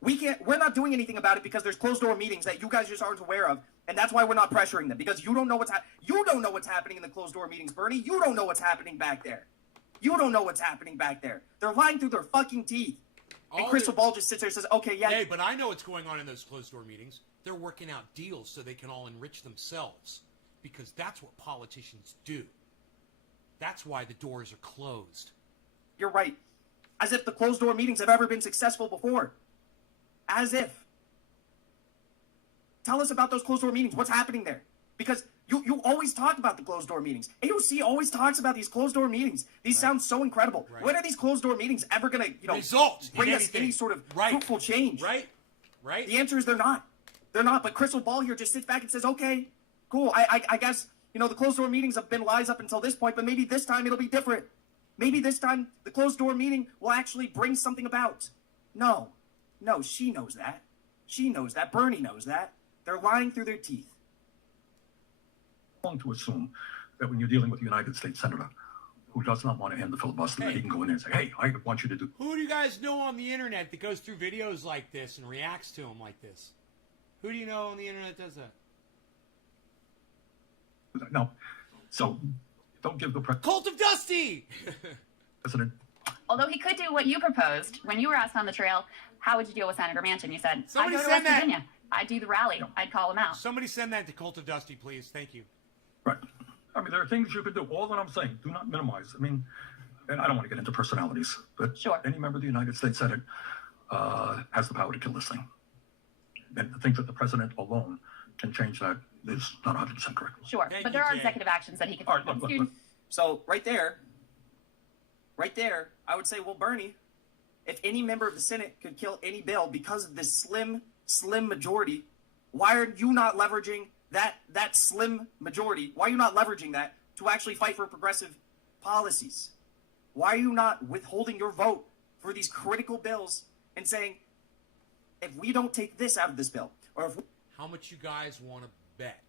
we're not doing anything about it because there's closed-door meetings that you guys just aren't aware of, and that's why we're not pressuring them, because you don't know what's happening in the closed-door meetings, Bernie. You don't know what's happening back there. They're lying through their fucking teeth. And Crystal Ball just sits there and says, okay, yeah. Hey, but I know what's going on in those closed-door meetings. They're working out deals so they can all enrich themselves, because that's what politicians do. That's why the doors are closed. You're right. As if the closed-door meetings have ever been successful before. As if. Tell us about those closed-door meetings. What's happening there? Because you always talk about the closed-door meetings. AOC always talks about these closed-door meetings. These sound so incredible. Right. When are these closed-door meetings ever going to, result bring us any sort of fruitful change? Right. right? The answer is they're not. They're not. But Crystal Ball here just sits back and says, okay, cool. I guess, the closed door meetings have been lies up until this point, but maybe this time it'll be different. Maybe this time the closed door meeting will actually bring something about. No, she knows that. She knows that. Bernie knows that. They're lying through their teeth. I'm going to assume that when you're dealing with a United States Senator who does not want to end the filibuster, that he can go in there and say, hey, I want you to do. Who do you guys know on the internet that goes through videos like this and reacts to them like this? Who do you know on the internet that does that? No. So don't give the Cult of Dusty! president. Although he could do what you proposed when you were asked on the trail, how would you deal with Senator Manchin? You said, Somebody I'd go to send West that. Virginia. I'd do the rally. I'd call him out. Somebody send that to Cult of Dusty, please. Thank you. Right. I mean, there are things you could do. All that I'm saying, do not minimize. I mean, and I don't want to get into personalities, but Sure. any member of the United States Senate has the power to kill this thing. And to think that the president alone can change that is not 100% correct. Sure. Thank but you, there are Jay. executive actions that he could All take. right, look. Student- So right there, I would say, well, Bernie, if any member of the Senate could kill any bill because of this slim majority, why are you not leveraging that slim majority? Why are you not leveraging that to actually fight for progressive policies? Why are you not withholding your vote for these critical bills and saying, if we don't take this out of this bill, or if we How much you guys want to bet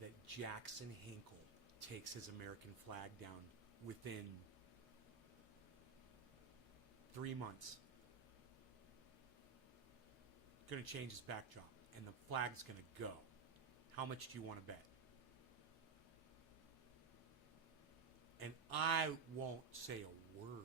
that Jackson Hinkle takes his American flag down within 3 months? Going to change his backdrop, and the flag's going to go. How much do you want to bet? And I won't say a word.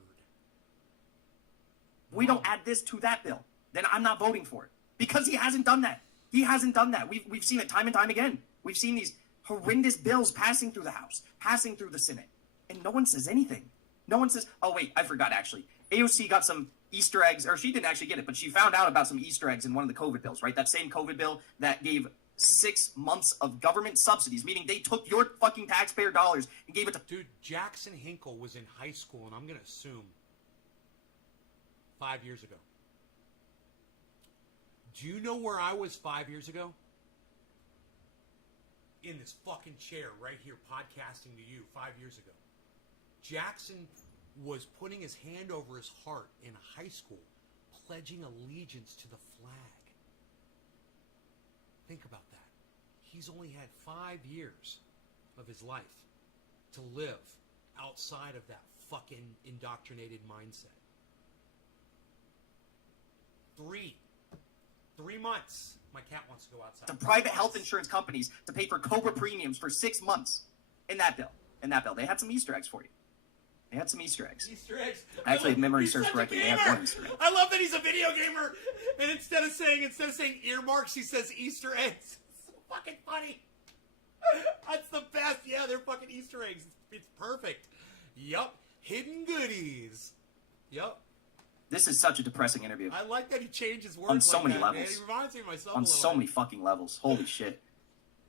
we don't add this to that bill, then I'm not voting for it. Because he hasn't done that. He hasn't done that. We've seen it time and time again. We've seen these horrendous bills passing through the House, passing through the Senate, and no one says anything. No one says, oh, wait, I forgot, actually. AOC got some Easter eggs, or she didn't actually get it, but she found out about some Easter eggs in one of the COVID bills, right? That same COVID bill that gave 6 months of government subsidies, meaning they took your fucking taxpayer dollars and gave it to... Dude, Jackson Hinkle was in high school, and I'm going to assume 5 years ago. Do you know where I was 5 years ago? In this fucking chair right here podcasting to you 5 years ago. Jackson was putting his hand over his heart in high school, pledging allegiance to the flag. Think about that. He's only had 5 years of his life to live outside of that fucking indoctrinated mindset. 3 months. My cat wants to go outside. to private health insurance companies to pay for COBRA premiums for 6 months in that bill. They had some Easter eggs for you. They had some Easter eggs. Easter eggs. Actually, if memory He's serves such a correctly, they had gamer. one Easter egg. I love that he's a video gamer, and instead of saying earmarks, he says Easter eggs. It's so fucking funny. That's the best. Yeah, they're fucking Easter eggs. It's perfect. Yup. Hidden goodies. Yup. This is such a depressing interview. I like that he changes words On so like many that, levels. Man. He reminds me of myself On a little so bit. many fucking levels. Holy shit.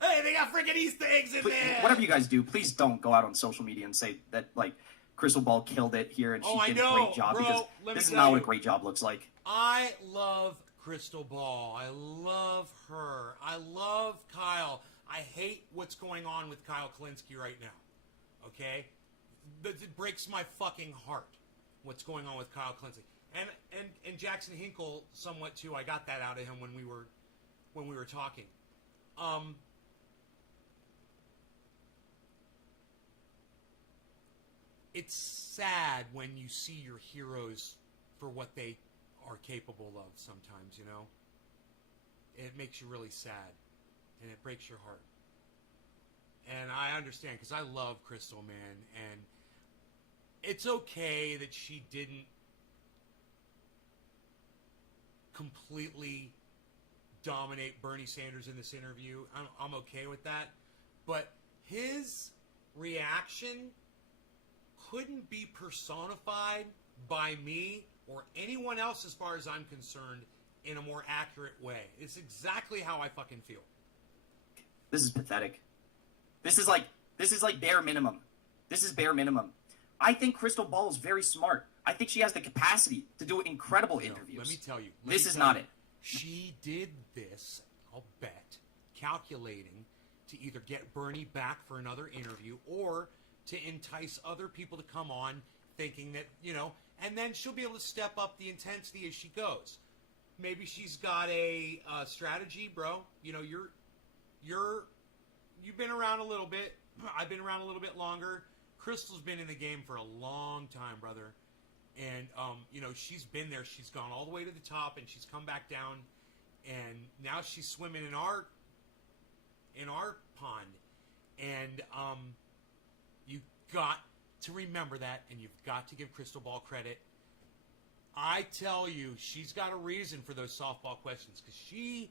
Hey, they got freaking Easter eggs in Please, there. whatever you guys do, please don't go out on social media and say that, like, Crystal Ball killed it here and she Oh, I did know, a great job, bro. because Let me this is tell not what you. a great job looks like. I love Crystal Ball. I love her. I love Kyle. I hate what's going on with Kyle Kalinske right now. Okay? It breaks my fucking heart what's going on with Kyle Kalinske. And Jackson Hinkle somewhat too. I got that out of him when we were talking. It's sad when you see your heroes for what they are capable of sometimes, you know? It makes you really sad. And it breaks your heart. And I understand, because I love Crystal, man. And it's okay that she didn't completely dominate Bernie Sanders in this interview. I'm okay with that. But his reaction couldn't be personified by me or anyone else, as far as I'm concerned, in a more accurate way. It's exactly how I fucking feel. This is pathetic. This is like bare minimum. This is bare minimum. I think Crystal Ball is very smart. I think she has the capacity to do incredible interviews. Let me tell you. This is not it. She did this, I'll bet, calculating to either get Bernie back for another interview or to entice other people to come on, thinking that, and then she'll be able to step up the intensity as she goes. Maybe she's got a strategy, bro. You've been around a little bit. I've been around a little bit longer. Crystal's been in the game for a long time, brother. And, she's been there. She's gone all the way to the top, and she's come back down. And now she's swimming in our pond. And you've got to remember that, and you've got to give Crystal Ball credit. I tell you, she's got a reason for those softball questions, because she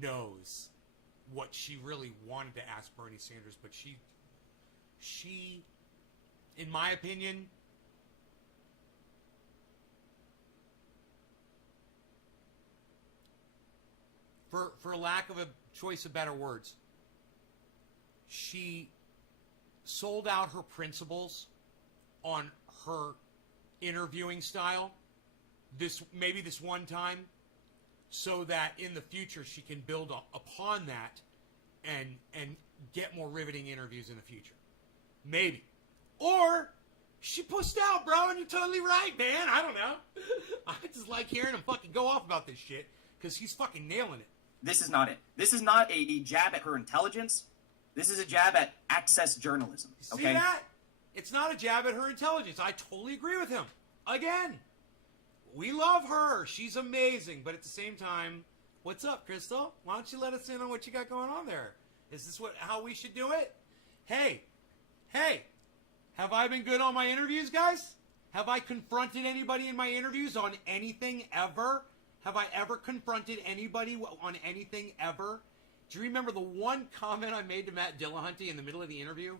knows what she really wanted to ask Bernie Sanders, but she, in my opinion, for lack of a choice of better words, she sold out her principles on her interviewing style this one time, so that in the future she can build upon that and get more riveting interviews in the future. Maybe. Or she pushed out, bro, and you're totally right, man. I don't know. I just like hearing him fucking go off about this shit, because he's fucking nailing it. This is not it. This is not a jab at her intelligence. This is a jab at access journalism. Okay? See that? It's not a jab at her intelligence. I totally agree with him. Again, we love her. She's amazing. But at the same time, what's up, Crystal? Why don't you let us in on what you got going on there? Is this how we should do it? Hey, have I been good on my interviews, guys? Have I confronted anybody in my interviews on anything ever? Have I ever confronted anybody on anything ever? Do you remember the one comment I made to Matt Dillahunty in the middle of the interview?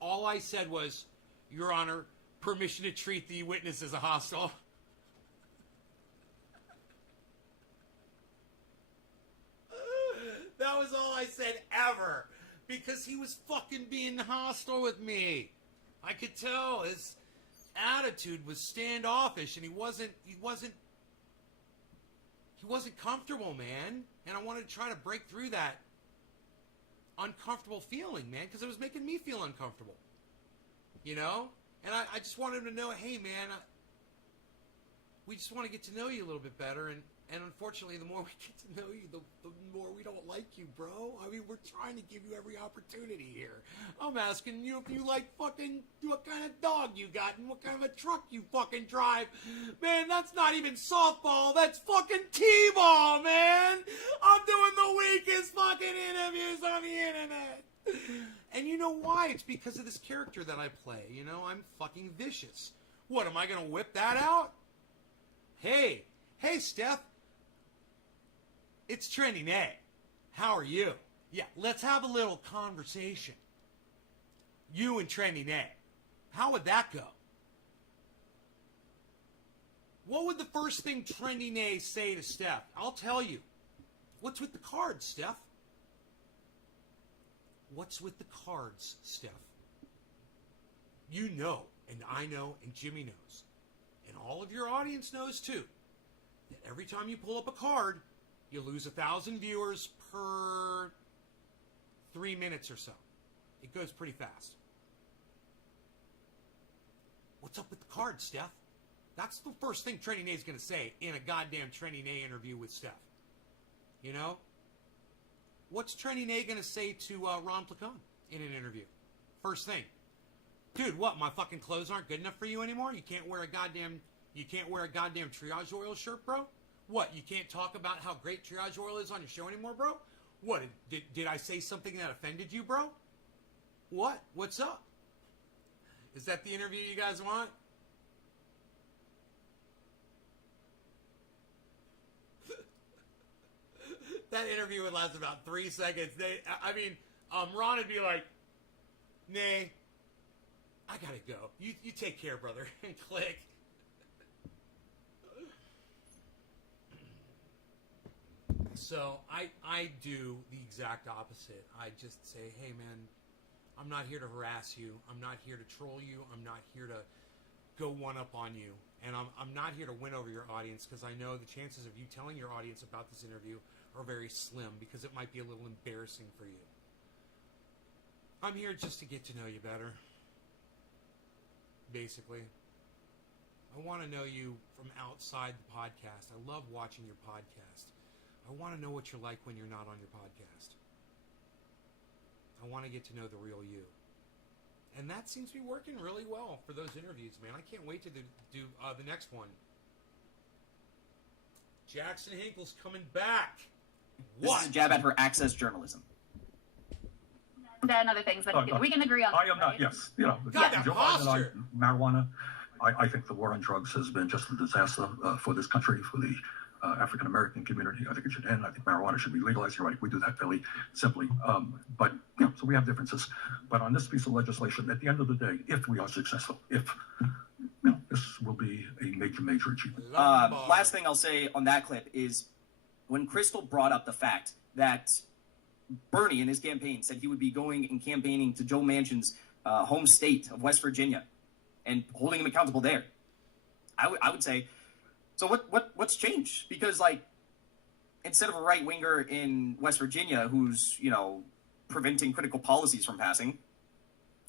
All I said was, Your Honor, permission to treat the witness as a hostile. That was all I said ever. Because he was fucking being hostile with me. I could tell his attitude was standoffish, and he wasn't comfortable, man. And I wanted to try to break through that uncomfortable feeling, man, because it was making me feel uncomfortable. And I just wanted him to know, hey, man, we just want to get to know you a little bit better, and unfortunately, the more we get to know you, the more we don't like you, bro. I mean, we're trying to give you every opportunity here. I'm asking you if you like fucking what kind of dog you got and what kind of a truck you fucking drive. Man, that's not even softball. That's fucking T-ball, man. I'm doing the weakest fucking interviews on the internet. And you know why? It's because of this character that I play. I'm fucking vicious. What, am I going to whip that out? Hey, Steph. It's Trendy Nay. How are you? Yeah, let's have a little conversation. You and Trendy Nay. How would that go? What would the first thing Trendy Nay say to Steph? I'll tell you. What's with the cards, Steph? What's with the cards, Steph? You know, and I know, and Jimmy knows, and all of your audience knows too, that every time you pull up a card, you lose 1,000 viewers per 3 minutes or so. It goes pretty fast. What's up with the cards, Steph? That's the first thing Trendy Nay is going to say in a goddamn Trendy Nay interview with Steph. What's Trendy Nay going to say to Ron Placone in an interview? First thing. Dude, what, my fucking clothes aren't good enough for you anymore? You can't wear a goddamn Triage Oil shirt, bro? What, you can't talk about how great Triage Oil is on your show anymore, bro? What, did I say something that offended you, bro? What? What's up? Is that the interview you guys want? That interview would last about 3 seconds. Ron would be like, Nay, I gotta go. You take care, brother. And click. So I do the exact opposite. I just say, hey, man, I'm not here to harass you. I'm not here to troll you. I'm not here to go one up on you. And I'm not here to win over your audience, because I know the chances of you telling your audience about this interview are very slim, because it might be a little embarrassing for you. I'm here just to get to know you better. Basically. I want to know you from outside the podcast. I love watching your podcast. I want to know what you're like when you're not on your podcast. I want to get to know the real you. And that seems to be working really well for those interviews, man. I can't wait to do the next one. Jackson Hinkle's coming back. This is a jab at her access journalism. And other things that we can agree on. I am not, right? yes. You know, God, that Joe Biden and I, posture. marijuana, I think the war on drugs has been just a disaster for this country, for the African-American community. I think it should end. I think marijuana should be legalized. You're right. We do that fairly simply. But, you know, so we have differences. But on this piece of legislation, at the end of the day, if we are successful, you know, this will be a major, major achievement. Last thing I'll say on that clip is when Crystal brought up the fact that Bernie in his campaign said he would be going and campaigning to Joe Manchin's home state of West Virginia and holding him accountable there. I would say, so what's changed? Because, like, instead of a right winger in West Virginia who's, you know, preventing critical policies from passing,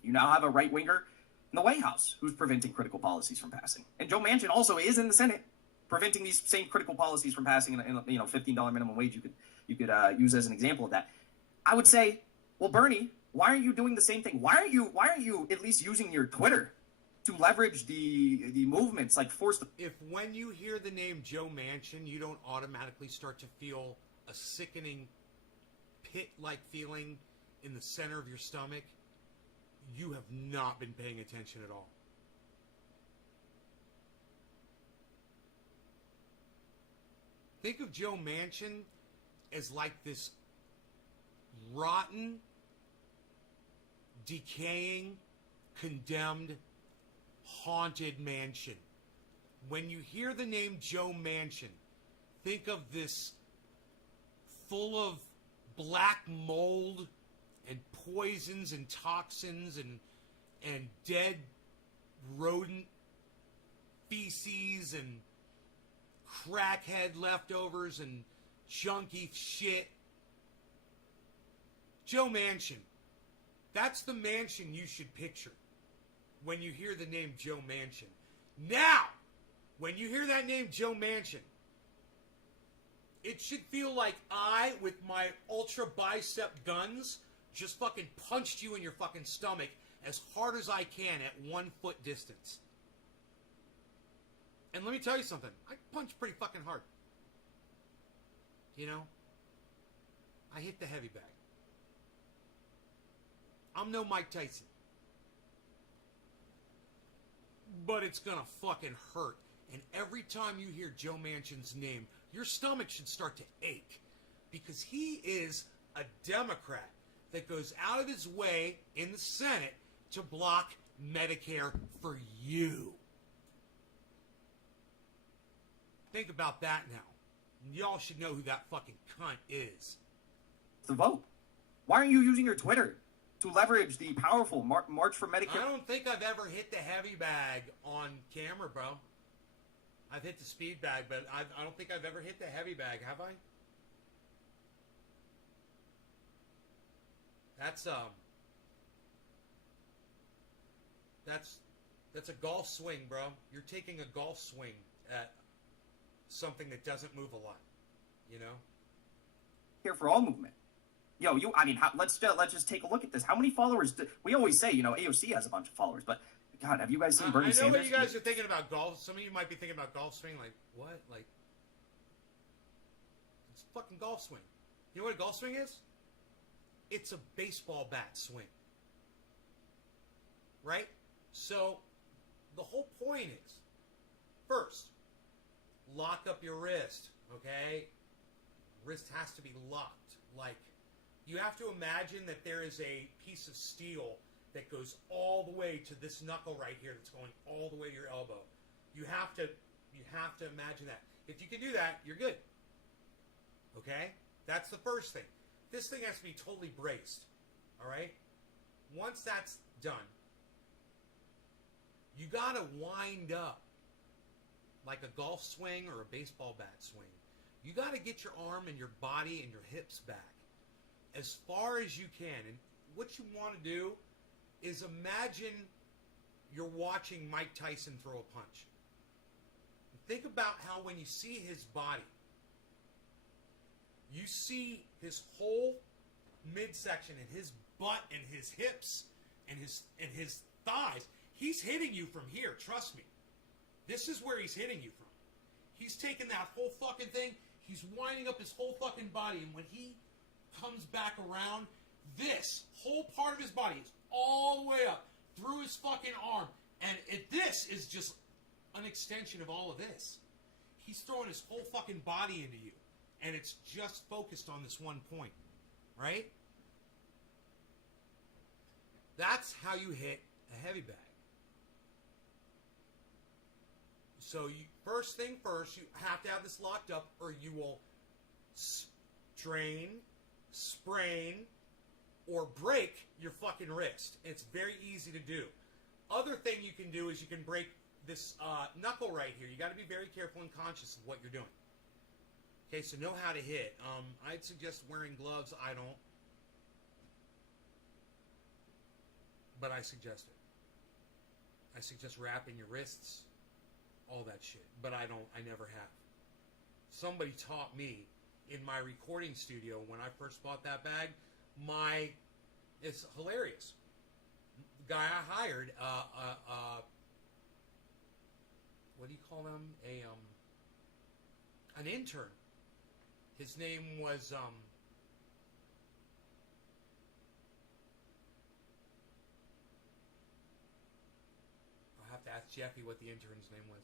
you now have a right winger in the White House who's preventing critical policies from passing. And Joe Manchin also is in the Senate preventing these same critical policies from passing. And you know, $15 minimum wage you could use as an example of that. I would say, well, Bernie, why aren't you doing the same thing? Why aren't you at least using your Twitter to leverage the movements, like force the... If when you hear the name Joe Manchin, you don't automatically start to feel a sickening pit-like feeling in the center of your stomach, you have not been paying attention at all. Think of Joe Manchin as like this rotten, decaying, condemned, haunted mansion. When you hear the name Joe Manchin, think of this full of black mold and poisons and toxins and dead rodent feces and crackhead leftovers and junky shit. Joe Manchin. That's the mansion you should picture when you hear the name Joe Manchin. Now, when you hear that name Joe Manchin, it should feel like I, with my ultra bicep guns, just fucking punched you in your fucking stomach as hard as I can at 1 foot distance. And let me tell you something. I punch pretty fucking hard. You know? I hit the heavy bag. I'm no Mike Tyson. But it's gonna fucking hurt. And every time you hear Joe Manchin's name, your stomach should start to ache. Because he is a Democrat that goes out of his way in the Senate to block Medicare for you. Think about that now. Y'all should know who that fucking cunt is. The vote. Why aren't you using your Twitter to leverage the powerful March for Medicare? I don't think I've ever hit the heavy bag on camera, bro. I've hit the speed bag, but I don't think I've ever hit the heavy bag, have I? That's a golf swing, bro. You're taking a golf swing at something that doesn't move a lot, you know? Here for all movement. Yo, let's just take a look at this. How many followers? We always say, you know, AOC has a bunch of followers, but God, have you guys seen Bernie I know Sanders? what you guys are thinking about golf. Some of you might be thinking about golf swing. Like, what? Like, it's a fucking golf swing. You know what a golf swing is? It's a baseball bat swing. Right? So, the whole point is, first, lock up your wrist, okay? Wrist has to be locked. Like, you have to imagine that there is a piece of steel that goes all the way to this knuckle right here that's going all the way to your elbow. You have to imagine that. If you can do that, you're good. Okay? That's the first thing. This thing has to be totally braced. All right? Once that's done, you got to wind up like a golf swing or a baseball bat swing. You got to get your arm and your body and your hips back as far as you can. And what you want to do is imagine you're watching Mike Tyson throw a punch. Think about how when you see his body, you see his whole midsection and his butt and his hips and his thighs. He's hitting you from here, trust me. This is where he's hitting you from. He's taking that whole fucking thing, he's winding up his whole fucking body, and when he comes back around, this whole part of his body is all the way up through his fucking arm. And this is just an extension of all of this. He's throwing his whole fucking body into you. And it's just focused on this one point. Right? That's how you hit a heavy bag. So first thing first, you have to have this locked up or you will strain, sprain, or break your fucking wrist. It's very easy to do. Other thing you can do is you can break this knuckle right here. You got to be very careful and conscious of what you're doing. Okay, so know how to hit. I'd suggest wearing gloves. I don't. But I suggest it. I suggest wrapping your wrists, all that shit. But I don't. I never have. Somebody taught me in my recording studio when I first bought that bag. It's hilarious. The guy I hired, what do you call them? An intern. His name was I'll have to ask Jeffy what the intern's name was.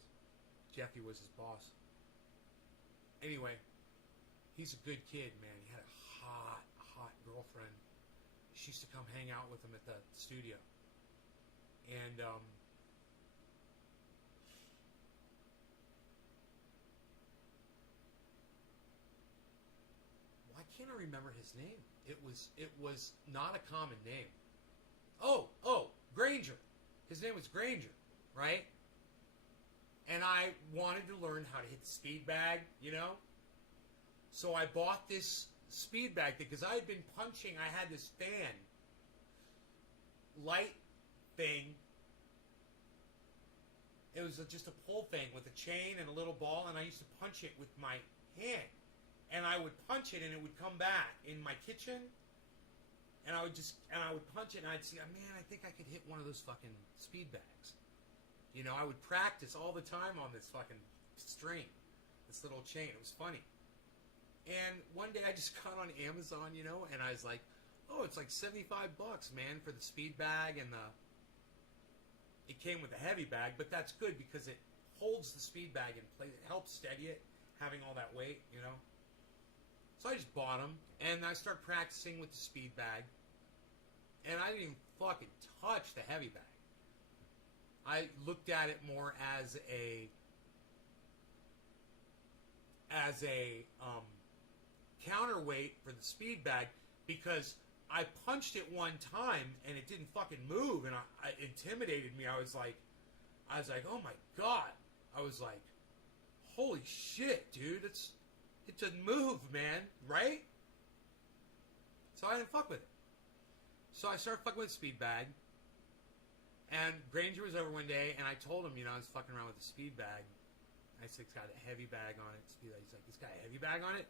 Jeffy was his boss. Anyway, he's a good kid, man. He had a hot girlfriend. She used to come hang out with him at the studio. And why can't I remember his name? It was not a common name. Oh, Granger. His name was Granger, right? And I wanted to learn how to hit the speed bag, you know? So I bought this speed bag because I had been punching. I had this fan light thing. It was just a pull thing with a chain and a little ball, and I used to punch it with my hand. And I would punch it, and it would come back in my kitchen. And I would punch it, and I'd see, man, I think I could hit one of those fucking speed bags. You know, I would practice all the time on this fucking string, this little chain. It was funny. And one day I just got on Amazon, you know, and I was like, oh, it's like $75, man, for the speed bag, and it came with a heavy bag, but that's good because it holds the speed bag in place. It helps steady it, having all that weight, you know. So I just bought them, and I started practicing with the speed bag, and I didn't even fucking touch the heavy bag. I looked at it more as a counterweight for the speed bag because I punched it one time and it didn't fucking move, and it intimidated me. I was like, oh my god. I was like, holy shit, dude, it doesn't move, man, right? So I didn't fuck with it. So I started fucking with the speed bag. And Granger was over one day, and I told him, you know, I was fucking around with the speed bag. I said, it's got a heavy bag on it. He's like, it's got a heavy bag on it?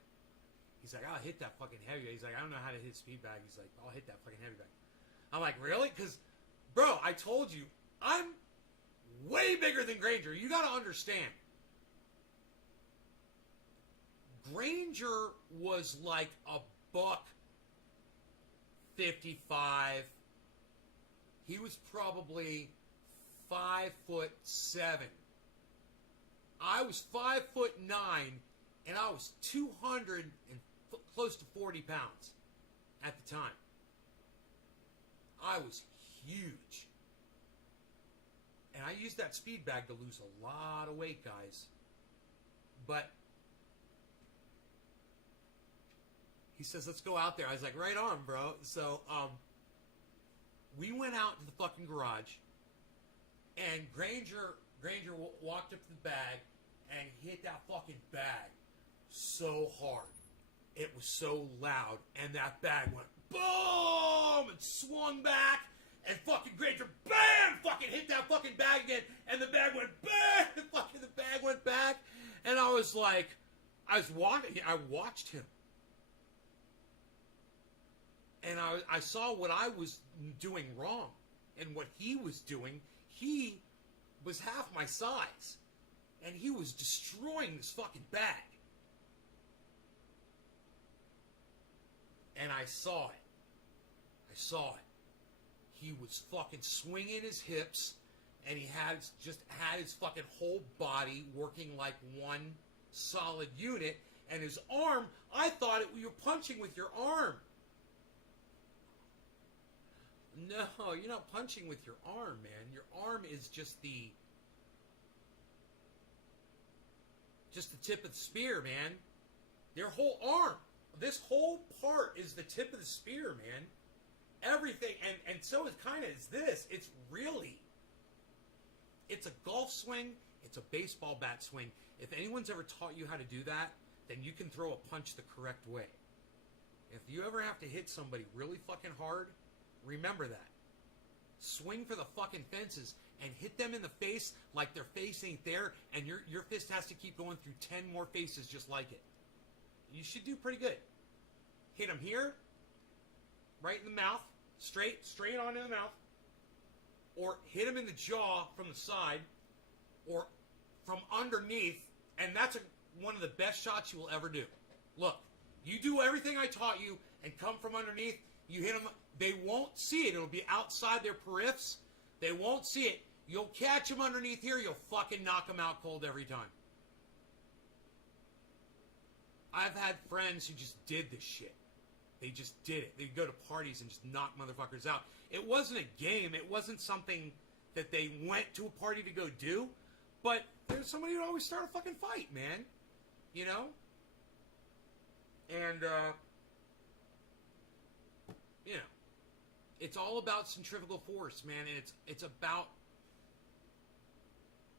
He's like, I'll hit that fucking heavy bag. He's like, I don't know how to hit speed bag. He's like, I'll hit that fucking heavy bag. I'm like, really? Because, bro, I told you, I'm way bigger than Granger. You got to understand. Granger was like a $155. He was probably 5'7". I was 5'9", and I was 200 and close to 40 pounds at the time. I was huge. And I used that speed bag to lose a lot of weight, guys. But he says, let's go out there. I was like, right on, bro. So, we went out to the fucking garage, and Granger walked up to the bag, and hit that fucking bag so hard. It was so loud, and that bag went boom and swung back, and fucking Granger, bam, fucking hit that fucking bag again, and the bag went bam, and fucking the bag went back, and I was like, I watched him, and I saw what I was doing wrong, and what he was doing. He was half my size, and he was destroying this fucking bag. And I saw it. He was fucking swinging his hips, and he had his fucking whole body working like one solid unit. And his arm, I thought you were punching with your arm. No, you're not punching with your arm, man. Your arm is just the tip of the spear, man. Their whole arm. This whole part is the tip of the spear, man. Everything, and so it kind of is this. It's a golf swing. It's a baseball bat swing. If anyone's ever taught you how to do that, then you can throw a punch the correct way. If you ever have to hit somebody really fucking hard, remember that. Swing for the fucking fences and hit them in the face like their face ain't there, and your fist has to keep going through 10 more faces just like it. You should do pretty good. Hit him here, right in the mouth, straight on in the mouth, or hit him in the jaw from the side, or from underneath, and that's one of the best shots you will ever do. Look, you do everything I taught you and come from underneath, you hit them, they won't see it. It'll be outside their periffs. They won't see it. You'll catch them underneath here, you'll fucking knock them out cold every time. I've had friends who just did this shit. They just did it. They'd go to parties and just knock motherfuckers out. It wasn't a game. It wasn't something that they went to a party to go do. But there's somebody who'd always start a fucking fight, man. You know? And, you know, it's all about centrifugal force, man. And it's about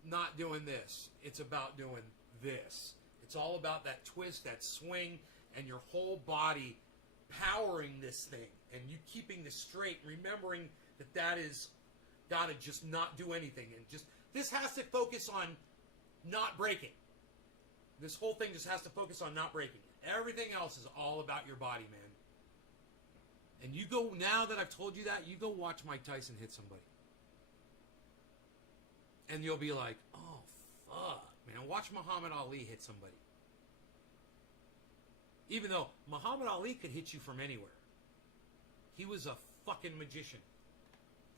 not doing this. It's about doing this. It's all about that twist, that swing, and your whole body powering this thing, and you keeping this straight, remembering that is got to just not do anything, and just this has to focus on not breaking. This whole thing just has to focus on not breaking. Everything else is all about your body, man. And you go, now that I've told you that, you go watch Mike Tyson hit somebody, and you'll be like, oh fuck, man. Watch Muhammad Ali hit somebody. Even though Muhammad Ali could hit you from anywhere. He was a fucking magician.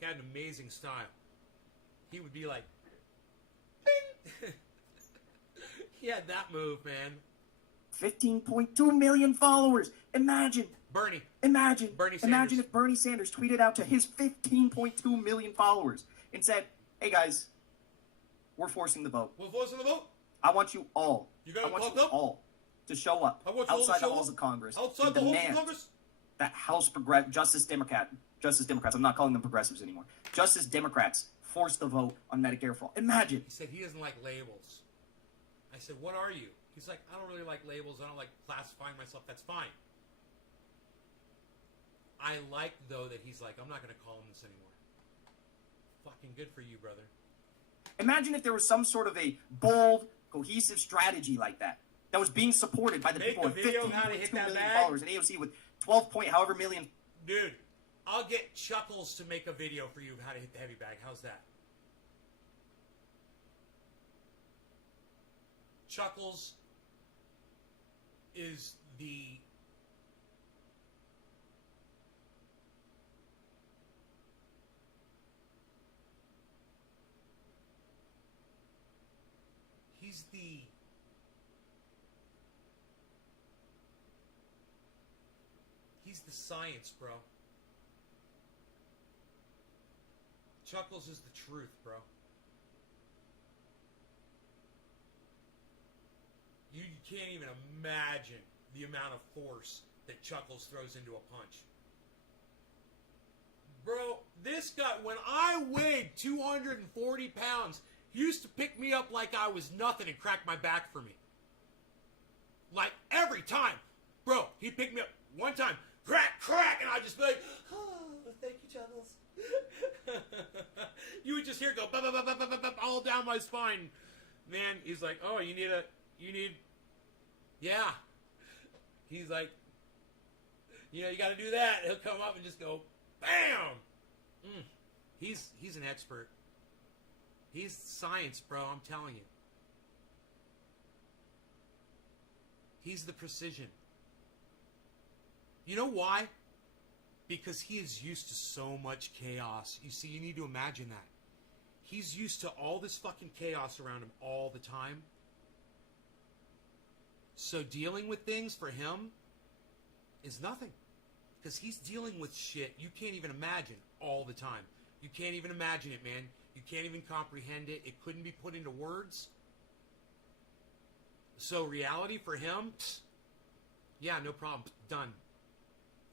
He had an amazing style. He would be like, bing! He had that move, man. 15.2 million followers. Imagine Bernie Imagine if Bernie Sanders tweeted out to his 15.2 million followers and said, hey guys, we're forcing the vote. We're forcing the vote? I want you all. I want you all to show up outside the halls of Congress to demand that Justice Democrats, I'm not calling them progressives anymore, Justice Democrats force the vote on Medicare for all. Imagine. He said he doesn't like labels. I said, what are you? He's like, I don't really like labels. I don't like classifying myself. That's fine. I like, though, that he's like, I'm not going to call him this anymore. Fucking good for you, brother. Imagine if there was some sort of a bold, cohesive strategy like that was being supported by the people with 15.2 million followers and AOC with 12 point however million. Dude, I'll get Chuckles to make a video for you of how to hit the heavy bag. How's that? Chuckles is he's the science, bro. Chuckles is the truth, bro. You can't even imagine the amount of force that Chuckles throws into a punch. Bro, this guy, when I weighed 240 pounds He used to pick me up like I was nothing and crack my back for me. Like, every time. Bro, he'd pick me up one time, crack, and I'd just be like, oh, thank you, Chuckles. You would just hear it go, bop, bop, bop, bop, bop, bop, all down my spine. Man, he's like, oh, yeah. He's like, you got to do that. He'll come up and just go, bam. He's an expert. He's science, bro, I'm telling you. He's the precision. You know why? Because he is used to so much chaos. You see, you need to imagine that. He's used to all this fucking chaos around him all the time. So dealing with things for him is nothing. Because he's dealing with shit you can't even imagine all the time. You can't even imagine it, man. You can't even comprehend it. It couldn't be put into words. So reality for him, yeah, no problem. Done.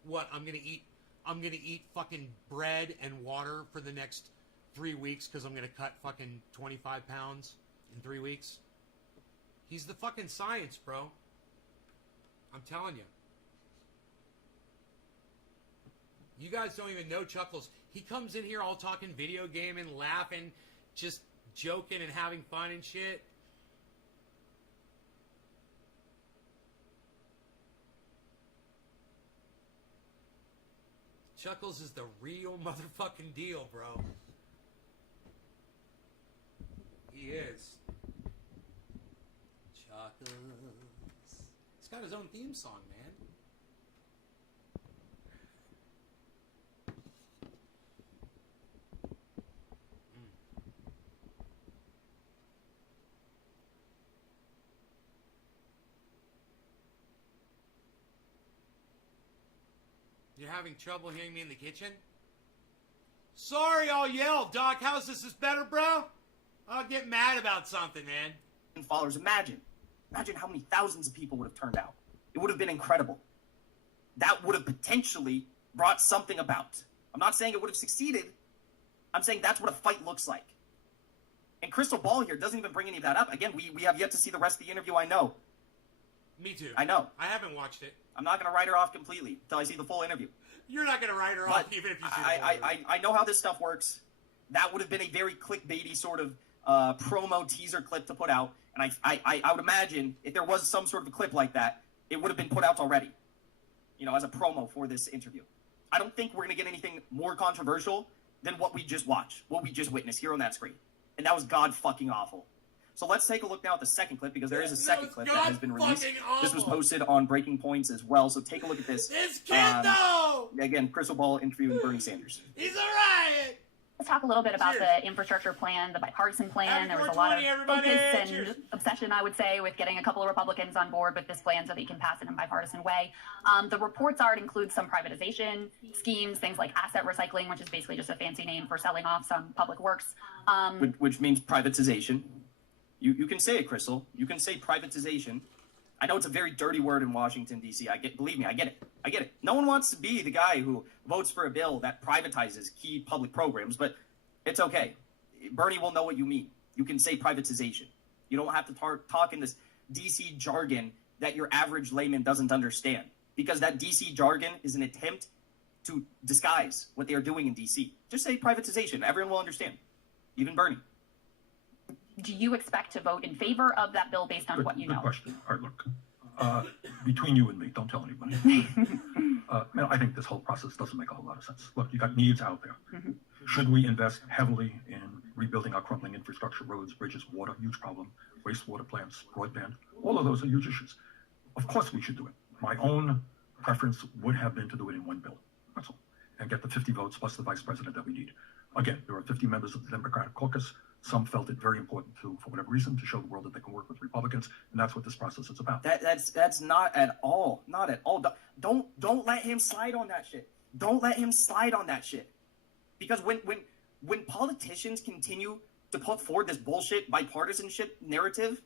What? I'm gonna eat fucking bread and water for the next 3 weeks because I'm gonna cut fucking 25 pounds in 3 weeks. He's the fucking science, bro. I'm telling you. You guys don't even know Chuckles. He comes in here all talking video gaming, laughing, just joking and having fun and shit. Chuckles is the real motherfucking deal, bro. He is. Chuckles. He's got his own theme song, man. You're having trouble hearing me in the kitchen? Sorry, I'll yell. Doc, how's this? Is better, bro? I'll get mad about something, man. Followers, imagine how many thousands of people would have turned out. It would have been incredible. That would have potentially brought something about. I'm not saying it would have succeeded. I'm saying that's what a fight looks like. And Crystal Ball here doesn't even bring any of that up. Again, we have yet to see the rest of the interview, I know. Me too. I know. I haven't watched it. I'm not going to write her off completely until I see the full interview. You're not going to write her off even if you see the full interview. I know how this stuff works. That would have been a very clickbaity sort of promo teaser clip to put out. And I would imagine if there was some sort of a clip like that, it would have been put out already, as a promo for this interview. I don't think we're going to get anything more controversial than what we just watched, what we just witnessed here on that screen. And that was god-fucking awful. So let's take a look now at the second clip, because there is a second clip that has been released. This was posted on Breaking Points as well, so take a look at this. This kid, though! Again, Crystal Ball interviewing Bernie Sanders. He's a riot! Let's talk a little bit about the infrastructure plan, the bipartisan plan. There was a lot of focus and obsession, I would say, with getting a couple of Republicans on board with this plan so that you can pass it in a bipartisan way. The reports are it includes some privatization schemes, things like asset recycling, which is basically just a fancy name for selling off some public works. Which means privatization. You can say it, Crystal. You can say privatization. I know it's a very dirty word in Washington, D.C. Believe me, I get it. No one wants to be the guy who votes for a bill that privatizes key public programs, but it's okay. Bernie will know what you mean. You can say privatization. You don't have to talk in this D.C. jargon that your average layman doesn't understand, because that D.C. jargon is an attempt to disguise what they are doing in D.C. Just say privatization. Everyone will understand, even Bernie. Do you expect to vote in favor of that bill based on what you know? Good question. All right, look, between you and me, don't tell anybody. I think this whole process doesn't make a whole lot of sense. Look, you got needs out there. Mm-hmm. Should we invest heavily in rebuilding our crumbling infrastructure, roads, bridges, water, huge problem, wastewater plants, broadband? All of those are huge issues. Of course we should do it. My own preference would have been to do it in one bill. That's all. And get the 50 votes plus the vice president that we need. Again, there are 50 members of the Democratic caucus. Some felt it very important for whatever reason, to show the world that they can work with Republicans, and that's what this process is about. That's not at all. Not at all. Don't let him slide on that shit. Don't let him slide on that shit. Because when politicians continue to put forward this bullshit bipartisanship narrative,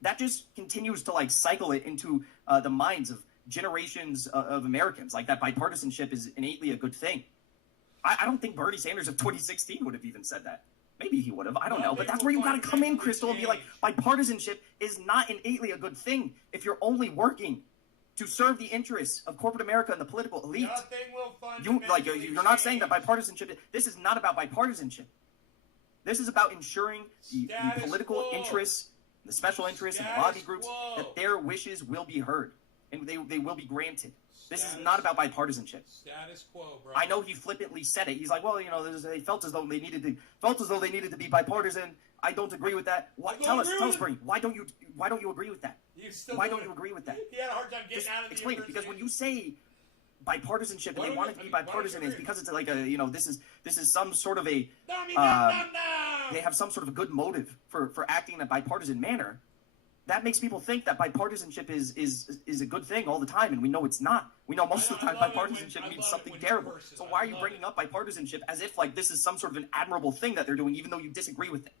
that just continues to cycle it into the minds of generations of Americans. Like, that bipartisanship is innately a good thing. I don't think Bernie Sanders of 2016 would have even said that. Maybe he would have. I don't know. But that's where you got to come in, Crystal, and be like, bipartisanship is not innately a good thing if you're only working to serve the interests of corporate America and the political elite. You're not saying that bipartisanship. This is not about bipartisanship. This is about ensuring the political interests, the special interests, and the lobby groups that their wishes will be heard and they will be granted. This is not about bipartisanship. Status quo, bro. I know he flippantly said it. He's like, well, they felt as though they needed to be bipartisan. I don't agree with that. Tell us, Bernie. Why don't you agree with that? Why don't you agree with that? He had a hard time getting out of the explain it, because when you say bipartisanship and they want it to be bipartisan, it's because it's like this is some sort of a they have some sort of a good motive for acting in a bipartisan manner. That makes people think that bipartisanship is a good thing all the time, and we know it's not. We know most of the time bipartisanship means something terrible. So why are you bringing up bipartisanship as if like this is some sort of an admirable thing that they're doing, even though you disagree with it?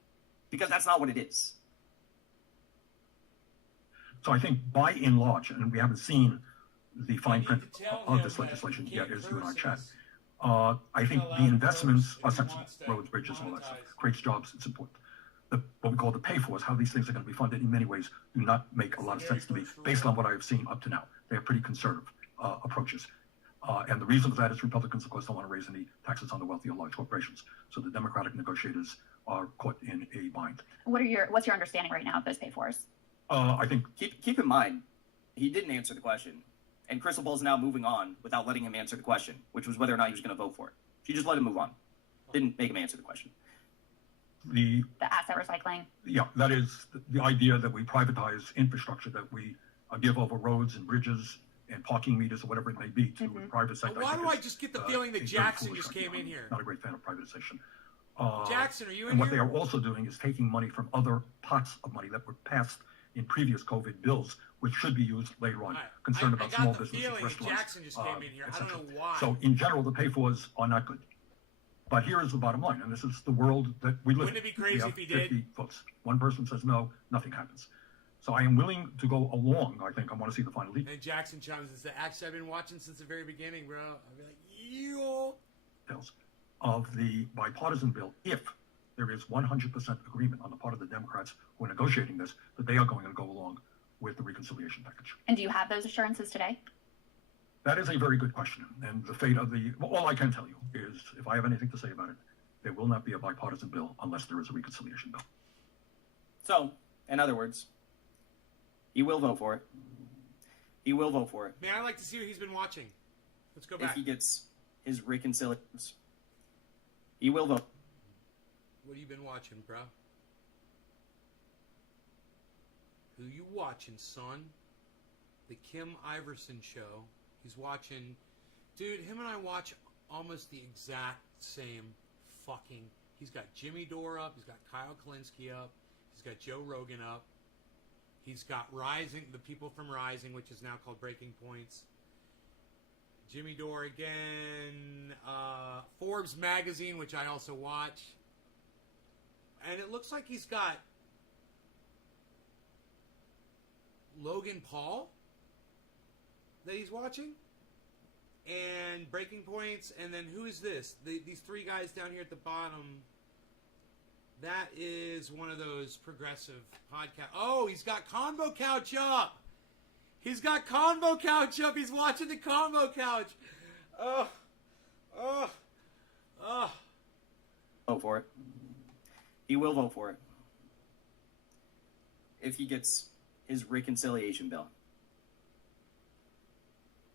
Because that's not what it is. So I think by and large, and we haven't seen the fine print of this legislation yet, as you and I chat, I think the investments are sensible. Roads, bridges, all that stuff. Creates jobs, it's important. What we call the pay-fors, how these things are going to be funded, in many ways do not make a lot of sense to me, based on what I have seen up to now. They are pretty conservative approaches. And the reason for that is Republicans, of course, don't want to raise any taxes on the wealthy or large corporations. So the Democratic negotiators are caught in a bind. What's your understanding right now of those pay-fors? I think... Keep in mind, he didn't answer the question. And Crystal Ball's now moving on without letting him answer the question, which was whether or not he was going to vote for it. She just let him move on. Didn't make him answer the question. The asset recycling. Yeah, that is the idea that we privatize infrastructure, that we give over roads and bridges and parking meters or whatever it may be to the private sector. Why do I just get the feeling that Jackson just came in here? Not a great fan of privatization. Jackson, are you in and what here? they are also doing is taking money from other pots of money that were passed in previous COVID bills, which should be used later on. Concerned about small businesses, restaurants, Jackson just came in here. I don't know why. So in general, the pay-fors are not good. But here is the bottom line, and this is the world that we live in. Wouldn't it be crazy if he did? 50 votes. One person says no, nothing happens. So I am willing to go along. I think I want to see the final lead. And Jackson chimes and says, actually, I've been watching since the very beginning, bro. I'll be like, yo. Of the bipartisan bill, if there is 100% agreement on the part of the Democrats who are negotiating this, that they are going to go along with the reconciliation package. And do you have those assurances today? That is a very good question. And the fate of all I can tell you is, if I have anything to say about it, there will not be a bipartisan bill unless there is a reconciliation bill. So, in other words, he will vote for it. He will vote for it. Man, I'd like to see what he's been watching. Let's go back. If he gets his reconciliation, he will vote. What have you been watching, bro? Who you watching, son? The Kim Iverson show. He's watching... Dude, him and I watch almost the exact same fucking... He's got Jimmy Dore up. He's got Kyle Kalinske up. He's got Joe Rogan up. He's got Rising, the people from Rising, which is now called Breaking Points. Jimmy Dore again. Forbes magazine, which I also watch. And it looks like he's got Logan Paul that he's watching. And Breaking Points. And then who is this? These three guys down here at the bottom. That is one of those progressive podcasts. Oh, he's got Convo Couch up. He's got Convo Couch up. He's watching the Convo Couch. Vote for it. He will vote for it. If he gets his reconciliation bill.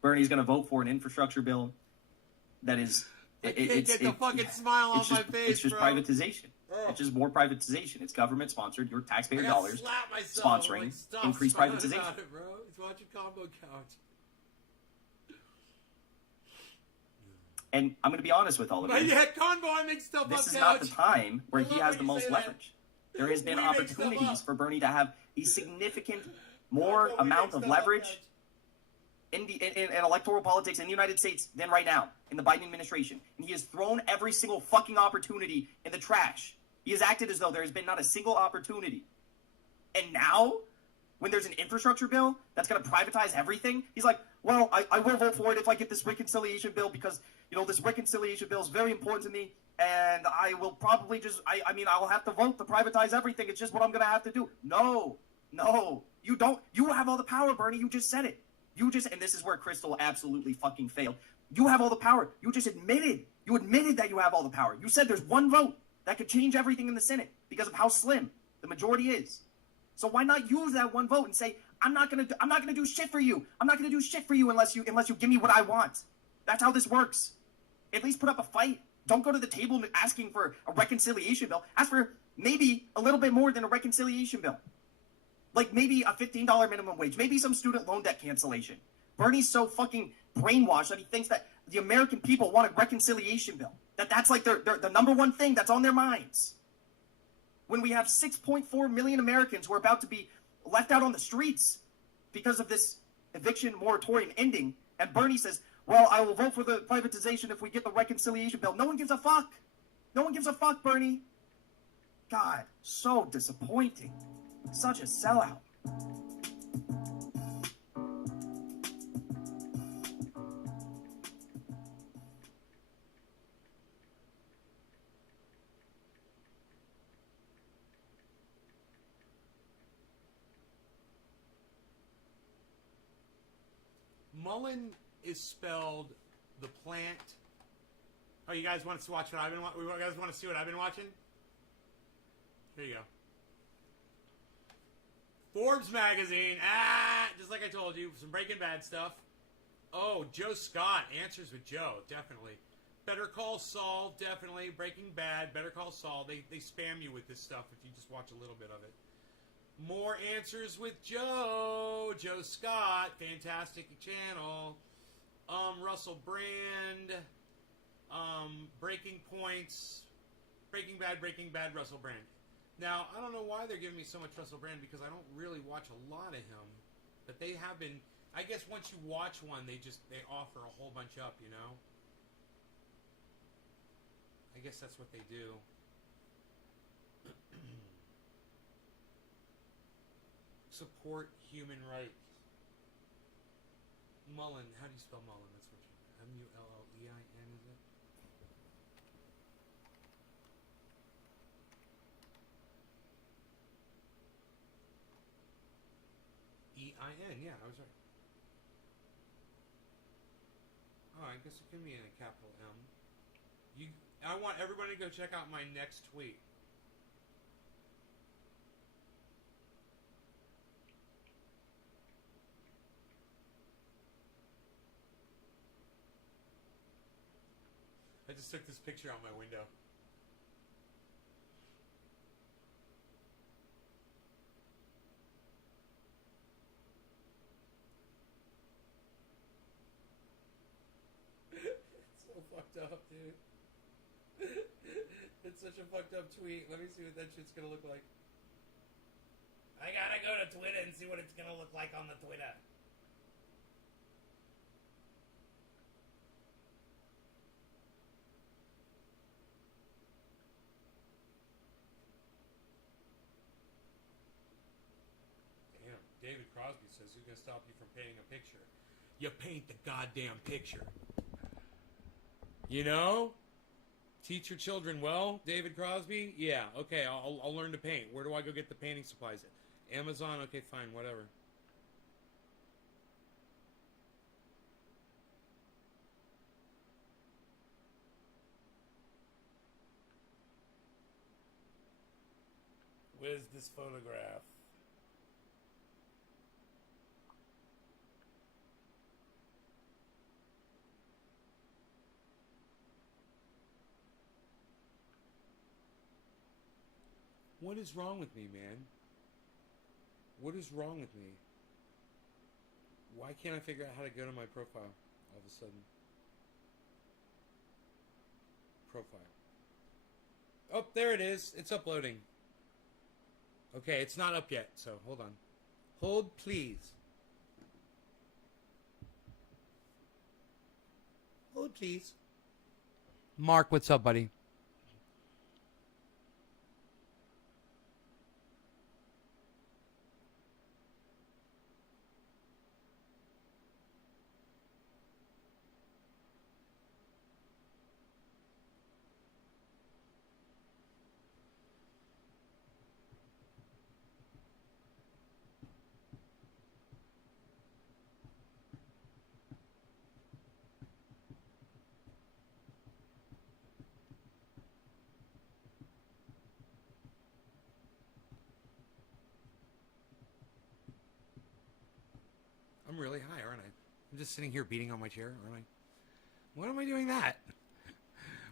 Bernie's going to vote for an infrastructure bill that is... I can't get the fucking smile on my face, It's just bro. Privatization. It's just more privatization. It's government-sponsored, your taxpayer dollars sponsoring increased privatization. It, bro. He's watching Combo Couch. And I'm going to be honest with all of you. Yeah, Convo, I make stuff up, This is Couch. not the time where he has the most that. leverage. There has been We make stuff opportunities up. for Bernie to have a significant more Convo, we amount make of stuff leverage up, in electoral politics in the United States than right now in the Biden administration. And he has thrown every single fucking opportunity in the trash. He has acted as though there has been not a single opportunity. And now, when there's an infrastructure bill that's going to privatize everything. He's like, well, I will vote for it if I get this reconciliation bill because, this reconciliation bill is very important to me. And I will probably I'll have to vote to privatize everything. It's just what I'm going to have to do. No, you don't. You have all the power, Bernie. You just said it. And this is where Crystal absolutely fucking failed. You have all the power. You admitted that you have all the power. You said there's one vote that could change everything in the Senate because of how slim the majority is. So why not use that one vote and say, I'm not gonna do shit for you. I'm not gonna do shit for you unless you give me what I want. That's how this works. At least put up a fight. Don't go to the table asking for a reconciliation bill. Ask for maybe a little bit more than a reconciliation bill. Like maybe a $15 minimum wage, maybe some student loan debt cancellation. Bernie's so fucking brainwashed that he thinks that the American people want a reconciliation bill. That's like the number one thing that's on their minds. When we have 6.4 million Americans who are about to be left out on the streets because of this eviction moratorium ending, and Bernie says, well, I will vote for the privatization if we get the reconciliation bill. No one gives a fuck. No one gives a fuck, Bernie. God, so disappointing. Such a sellout. Mullen is spelled the plant. Oh, you guys want to watch what I've been watching? You guys want to see what I've been watching? Here you go. Forbes magazine. Just like I told you, some Breaking Bad stuff. Oh, Joe Scott, Answers with Joe, definitely. Better Call Saul, definitely. Breaking Bad, Better Call Saul. They spam you with this stuff if you just watch a little bit of it. More Answers with Joe. Joe Scott, fantastic channel. Russell Brand. Breaking Points. Breaking Bad, Russell Brand. Now, I don't know why they're giving me so much Russell Brand because I don't really watch a lot of him. But they have been, I guess once you watch one, they offer a whole bunch up, I guess that's what they do. Support human rights. Mullen, how do you spell Mullen? That's what M-U-L-L-E-I-N, is it? E-I-N, yeah, I was right. Oh, I guess it can be in a capital M. I want everybody to go check out my next tweet. I just took this picture out my window. It's so fucked up, dude. It's such a fucked up tweet. Let me see what that shit's gonna look like. I gotta go to Twitter and see what it's gonna look like on the Twitter. Damn, David Crosby says, who's gonna stop you from painting a picture? You paint the goddamn picture. Teach your children well, David Crosby? Yeah, okay, I'll learn to paint. Where do I go get the painting supplies at? Amazon? Okay, fine, whatever. Where's this photograph? What is wrong with me, man? What is wrong with me? Why can't I figure out how to go to my profile all of a sudden? Profile. Oh, there it is. It's uploading. Okay, it's not up yet, so hold on. Hold, please. Hold, please. Mark, what's up, buddy? I'm really high, aren't I? I'm just sitting here beating on my chair, aren't I? Why am I doing that?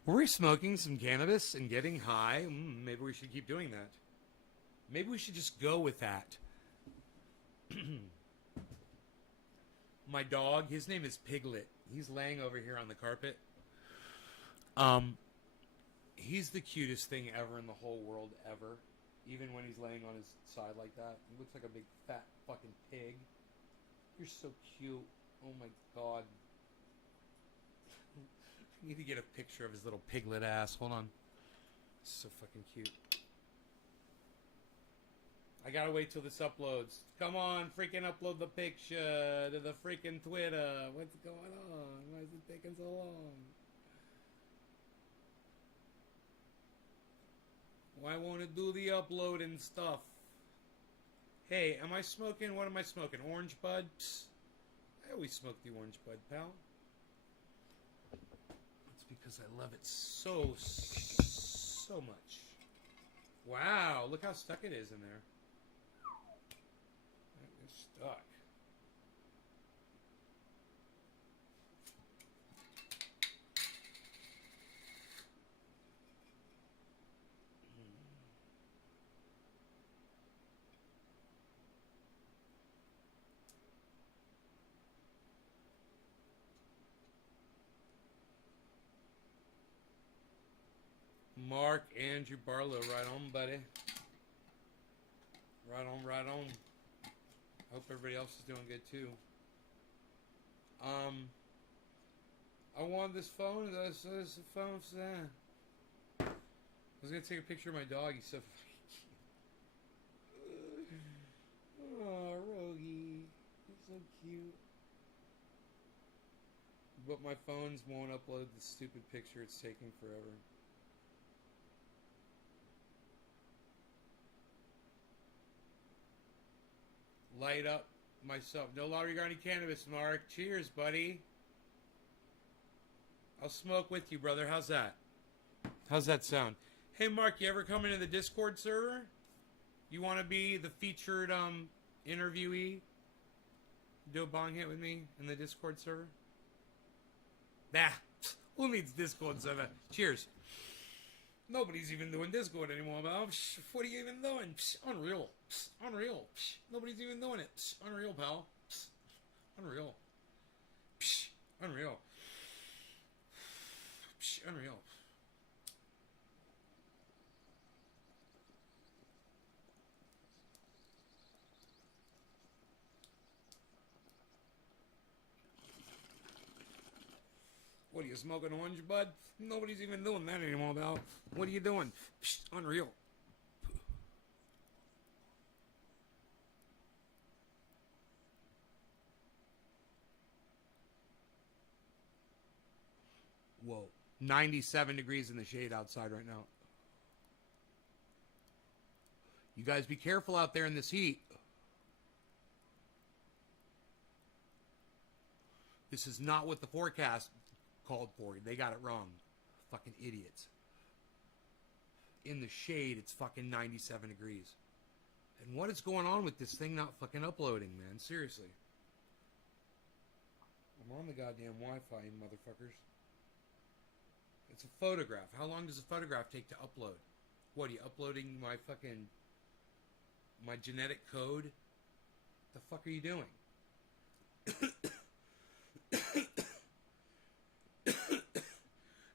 Were we smoking some cannabis and getting high? Maybe we should keep doing that. Maybe we should just go with that. My dog, his name is Piglet. He's laying over here on the carpet. He's the cutest thing ever in the whole world, ever. Even when he's laying on his side like that. He looks like a big fat fucking pig. You're so cute. Oh my god. I need to get a picture of his little piglet ass. Hold on. So fucking cute. I gotta wait till this uploads. Come on, freaking upload the picture to the freaking Twitter. What's going on? Why is it taking so long? Why won't it do the upload and stuff? Hey, am I smoking? What am I smoking? Orange bud? Psst. I always smoke the orange bud, pal. It's because I love it so much. Wow, look how stuck it is in there. It's stuck. Mark Andrew Barlow, right on, buddy. Right on, right on. Hope everybody else is doing good too. I want this phone. This phone. I was gonna take a picture of my dog. He's so cute. Oh, Rogie, he's so cute. But my phones won't upload the stupid picture. It's taking forever. Light up myself. No law regarding cannabis, Mark. Cheers, buddy. I'll smoke with you, brother. How's that? How's that sound? Hey, Mark, you ever come into the Discord server? You want to be the featured interviewee? Do a bong hit with me in the Discord server? Nah. Who needs Discord server? Cheers. Nobody's even doing Discord anymore, pal. What are you even doing? Unreal. Unreal. Nobody's even doing it. Unreal, pal. Unreal. Unreal. Unreal. What are you smoking, orange bud? Nobody's even doing that anymore, pal. What are you doing? Unreal. Whoa. 97 degrees in the shade outside right now. You guys be careful out there in this heat. This is not what the forecast called for. They got it wrong. Fucking idiots. In the shade, it's fucking 97 degrees. And what is going on with this thing not fucking uploading, man? Seriously. I'm on the goddamn Wi-Fi, you motherfuckers. It's a photograph. How long does a photograph take to upload? What, are you uploading my fucking... my genetic code? The fuck are you doing?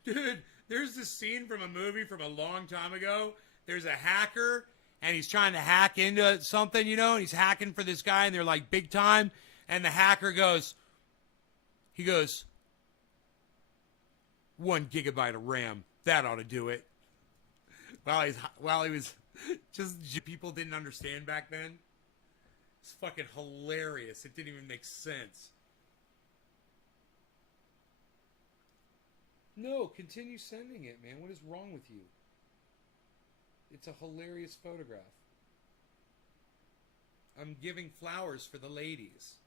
Dude, there's this scene from a movie from a long time ago. There's a hacker, and he's trying to hack into something, you know, and he's hacking for this guy, and they're like big time, and the hacker goes, 1 gigabyte of RAM. That ought to do it. While he was just, people didn't understand back then. It's fucking hilarious. It didn't even make sense. No, continue sending it, man. What is wrong with you? It's a hilarious photograph. I'm giving flowers for the ladies.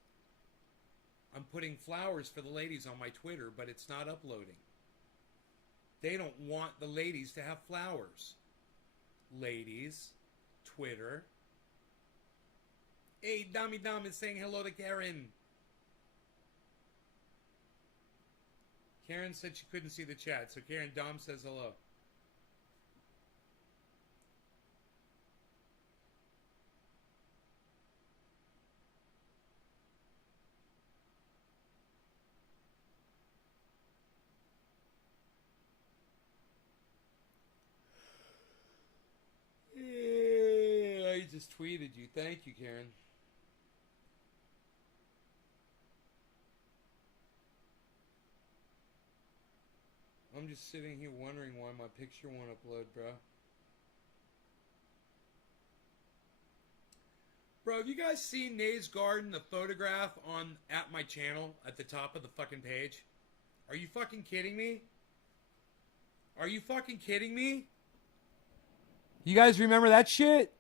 I'm putting flowers for the ladies on my Twitter, but it's not uploading. They don't want the ladies to have flowers. Ladies, Twitter. Hey, Dami Dam is saying hello to Karen. Karen said she couldn't see the chat, so Karen, Dom says hello. I just tweeted you. Thank you, Karen. I'm just sitting here wondering why my picture won't upload, bro. Bro, have you guys seen Nays Garden, the photograph on at my channel at the top of the fucking page? Are you fucking kidding me? Are you fucking kidding me? You guys remember that shit?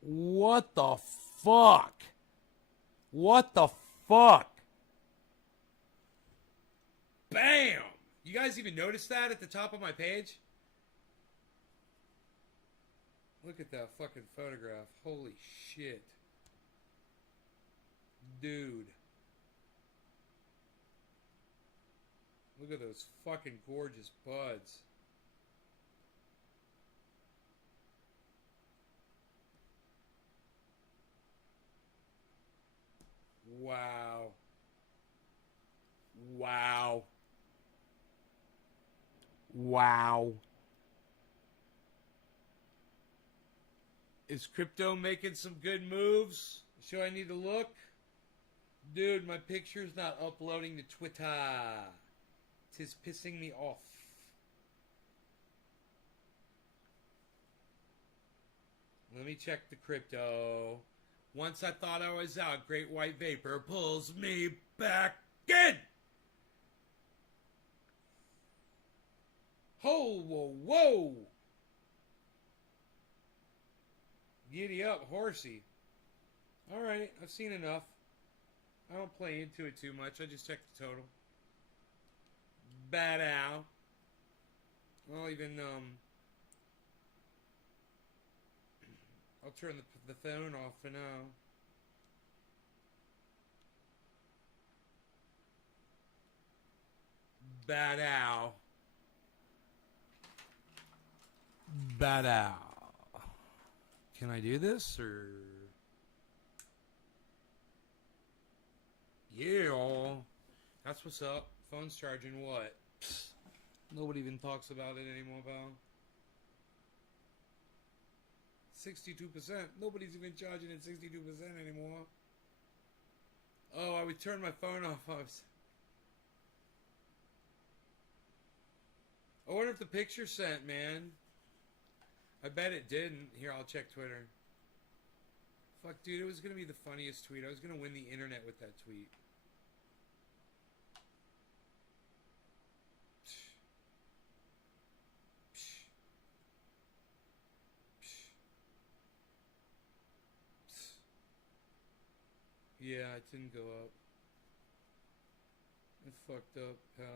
What the fuck? What the fuck? Bam! You guys even notice that at the top of my page? Look at that fucking photograph. Holy shit. Dude. Look at those fucking gorgeous buds. Wow. Wow. Wow. Is crypto making some good moves? Should I need to look? Dude, my picture's not uploading to Twitter. 'Tis pissing me off. Let me check the crypto. Once I thought I was out, Great White Vapor pulls me back in. Ho, whoa, whoa. Giddy up, horsey. Alright, I've seen enough. I don't play into it too much. I just check the total. Bad ow. I'll even, I'll turn the phone off for now. Bad ow. Bad ow. Can I do this, or? Yeah. That's what's up. Phone's charging what? Psst. Nobody even talks about it anymore, pal. 62%. Nobody's even charging at 62% anymore. Oh, I would turn my phone off. I wonder if the picture sent, man. I bet it didn't. Here, I'll check Twitter. Fuck, dude, it was going to be the funniest tweet. I was going to win the internet with that tweet. Yeah, it didn't go up. It fucked up, pal.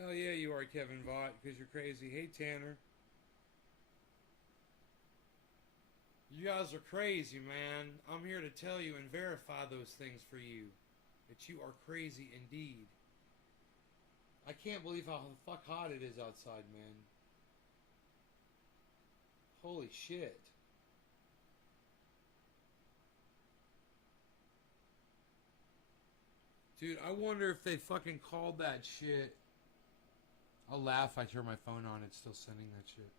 Hell yeah, you are, Kevin Vaught, because you're crazy. Hey, Tanner. You guys are crazy, man. I'm here to tell you and verify those things for you. That you are crazy indeed. I can't believe how the fuck hot it is outside, man. Holy shit. Dude, I wonder if they fucking called that shit. I'll laugh if I turn my phone on. It's still sending that shit.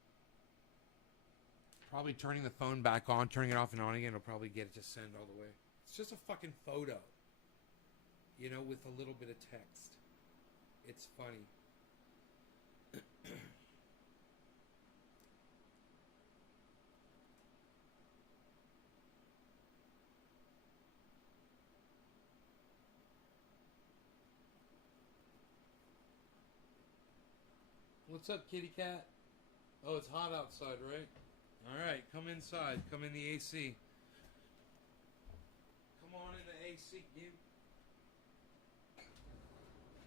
Probably turning the phone back on, turning it off and on again, will probably get it to send all the way. It's just a fucking photo. You know, with a little bit of text. It's funny. What's up, kitty cat? Oh, it's hot outside, right? Alright, come inside. Come in the AC. Come on in the AC, you.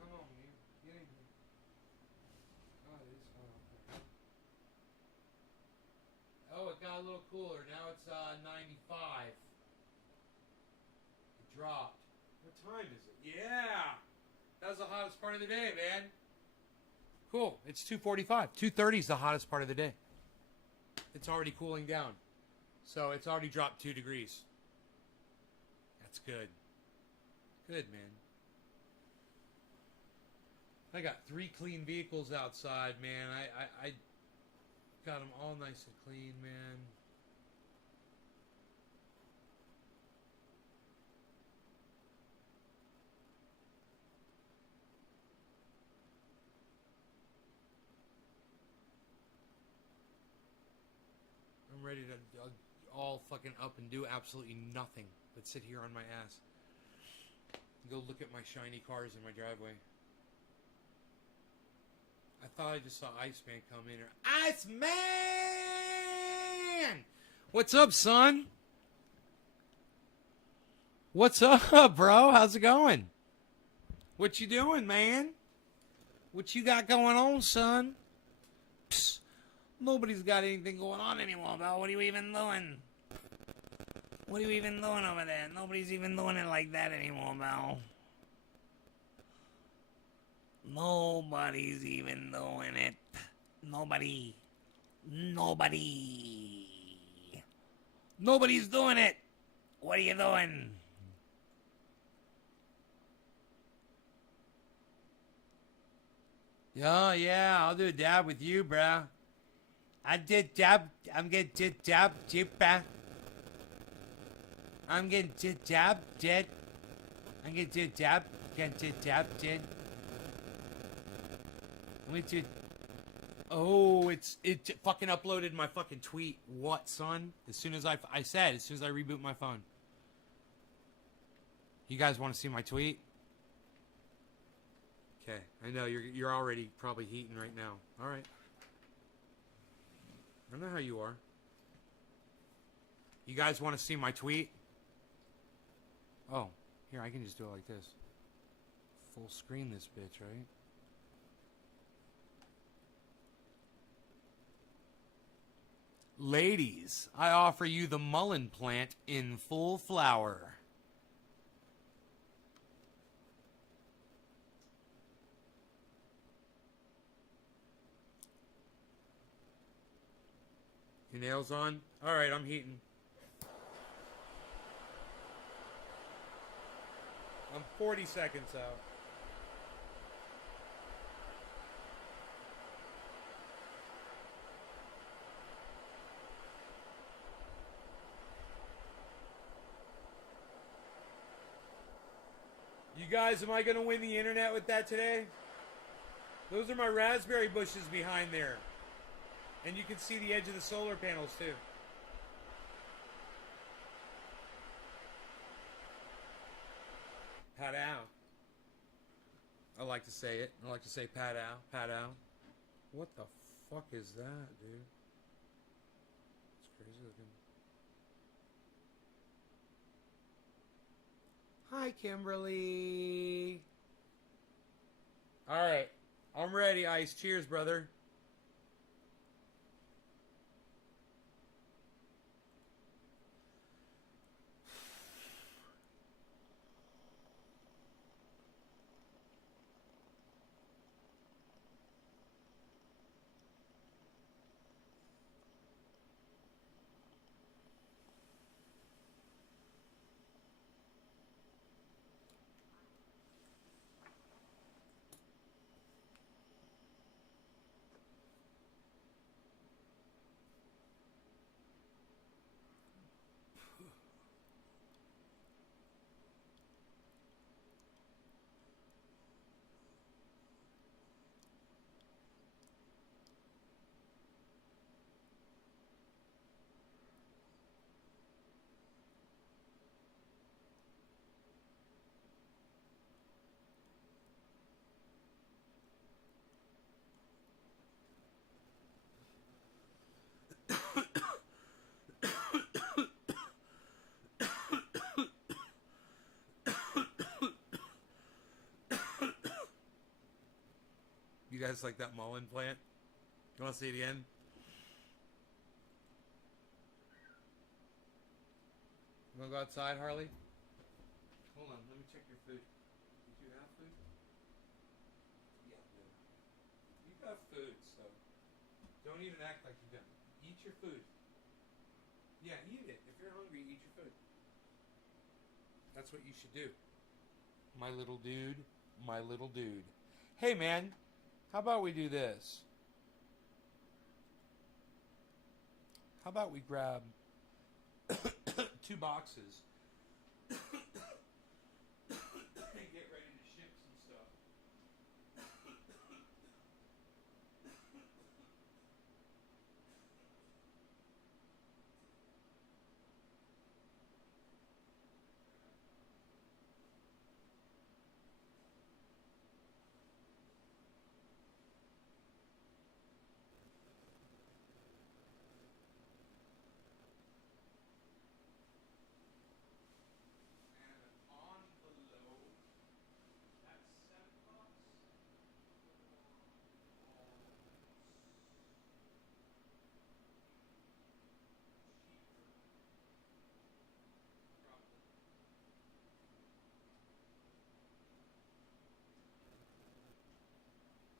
Come on, you. Get in here. God, it is hot out there. Oh, it got a little cooler. Now it's 95. It dropped. What time is it? Yeah! That was the hottest part of the day, man. Cool. It's 2:45. 2:30 is the hottest part of the day. It's already cooling down. So it's already dropped 2 degrees. That's good. Good, man. I got 3 clean vehicles outside, man. I got them all nice and clean, man. I'm ready to all fucking up and do absolutely nothing but sit here on my ass. Go look at my shiny cars in my driveway. I thought I just saw Iceman come in here. Iceman! What's up, son? What's up, bro? How's it going? What you doing, man? What you got going on, son? Psst. Nobody's got anything going on anymore, bro. What are you even doing? What are you even doing over there? Nobody's even doing it like that anymore, bro. Nobody's even doing it. Nobody. Nobody's doing it. What are you doing? Yeah, I'll do a dab with you, bruh. I did dab. I'm getting did dab, jippa. I'm getting did dab, did. I'm getting did dab, getting did dab, did. Let me do. Oh, it fucking uploaded my fucking tweet. What, son? As soon as I reboot my phone. You guys want to see my tweet? Okay, I know you're already probably heating right now. All right. I know how you are. You guys want to see my tweet? Oh, here, I can just do it like this. Full screen this bitch, right? Ladies, I offer you the mullein plant in full flower. Your nails on? Alright, I'm heating. I'm 40 seconds out. You guys, am I going to win the internet with that today? Those are my raspberry bushes behind there. And you can see the edge of the solar panels too. Pat out. I like to say it. I like to say pat out, pat out. What the fuck is that, dude? It's crazy looking. Hi, Kimberly. All right, I'm ready, Ice. Cheers, brother. guys like that mullen plant? You want to see it again? You want to go outside, Harley? Hold on, let me check your food. Did you have food? Yeah, dude. You got food, so don't even act like you don't. Eat your food. Yeah, eat it. If you're hungry, eat your food. That's what you should do. My little dude. My little dude. Hey, man. How about we do this? How about we grab 2 boxes and get ready to ship some stuff?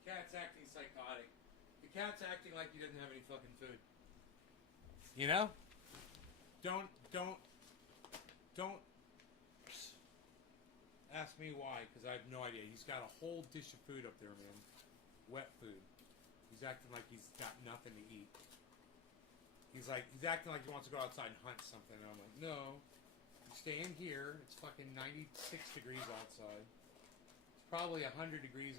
Cat's acting psychotic. The cat's acting like he doesn't have any fucking food. You know? Don't ask me why, because I have no idea. He's got a whole dish of food up there, man. Wet food. He's acting like he's got nothing to eat. He's acting like he wants to go outside and hunt something. And I'm like, no. You stay in here. It's fucking 96 degrees outside. It's probably 100 degrees.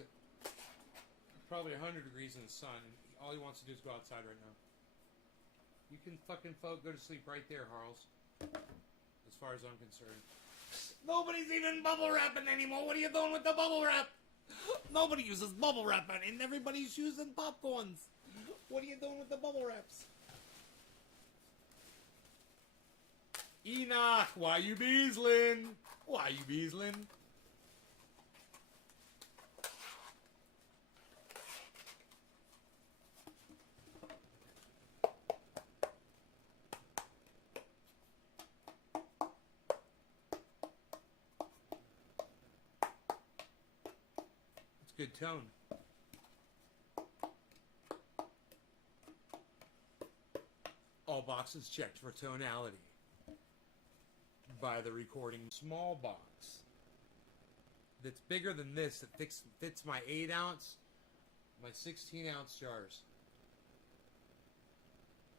Probably 100 degrees in the sun. All he wants to do is go outside right now. You can fucking go to sleep right there, Harles. As far as I'm concerned. Nobody's even bubble wrapping anymore. What are you doing with the bubble wrap? Nobody uses bubble wrap, and everybody's using popcorns. What are you doing with the bubble wraps? Enoch, why you beesling? Why you beesling? Good tone. All boxes checked for tonality by the recording. Small box that's bigger than this, that fits my 8 ounce, my 16 ounce jars.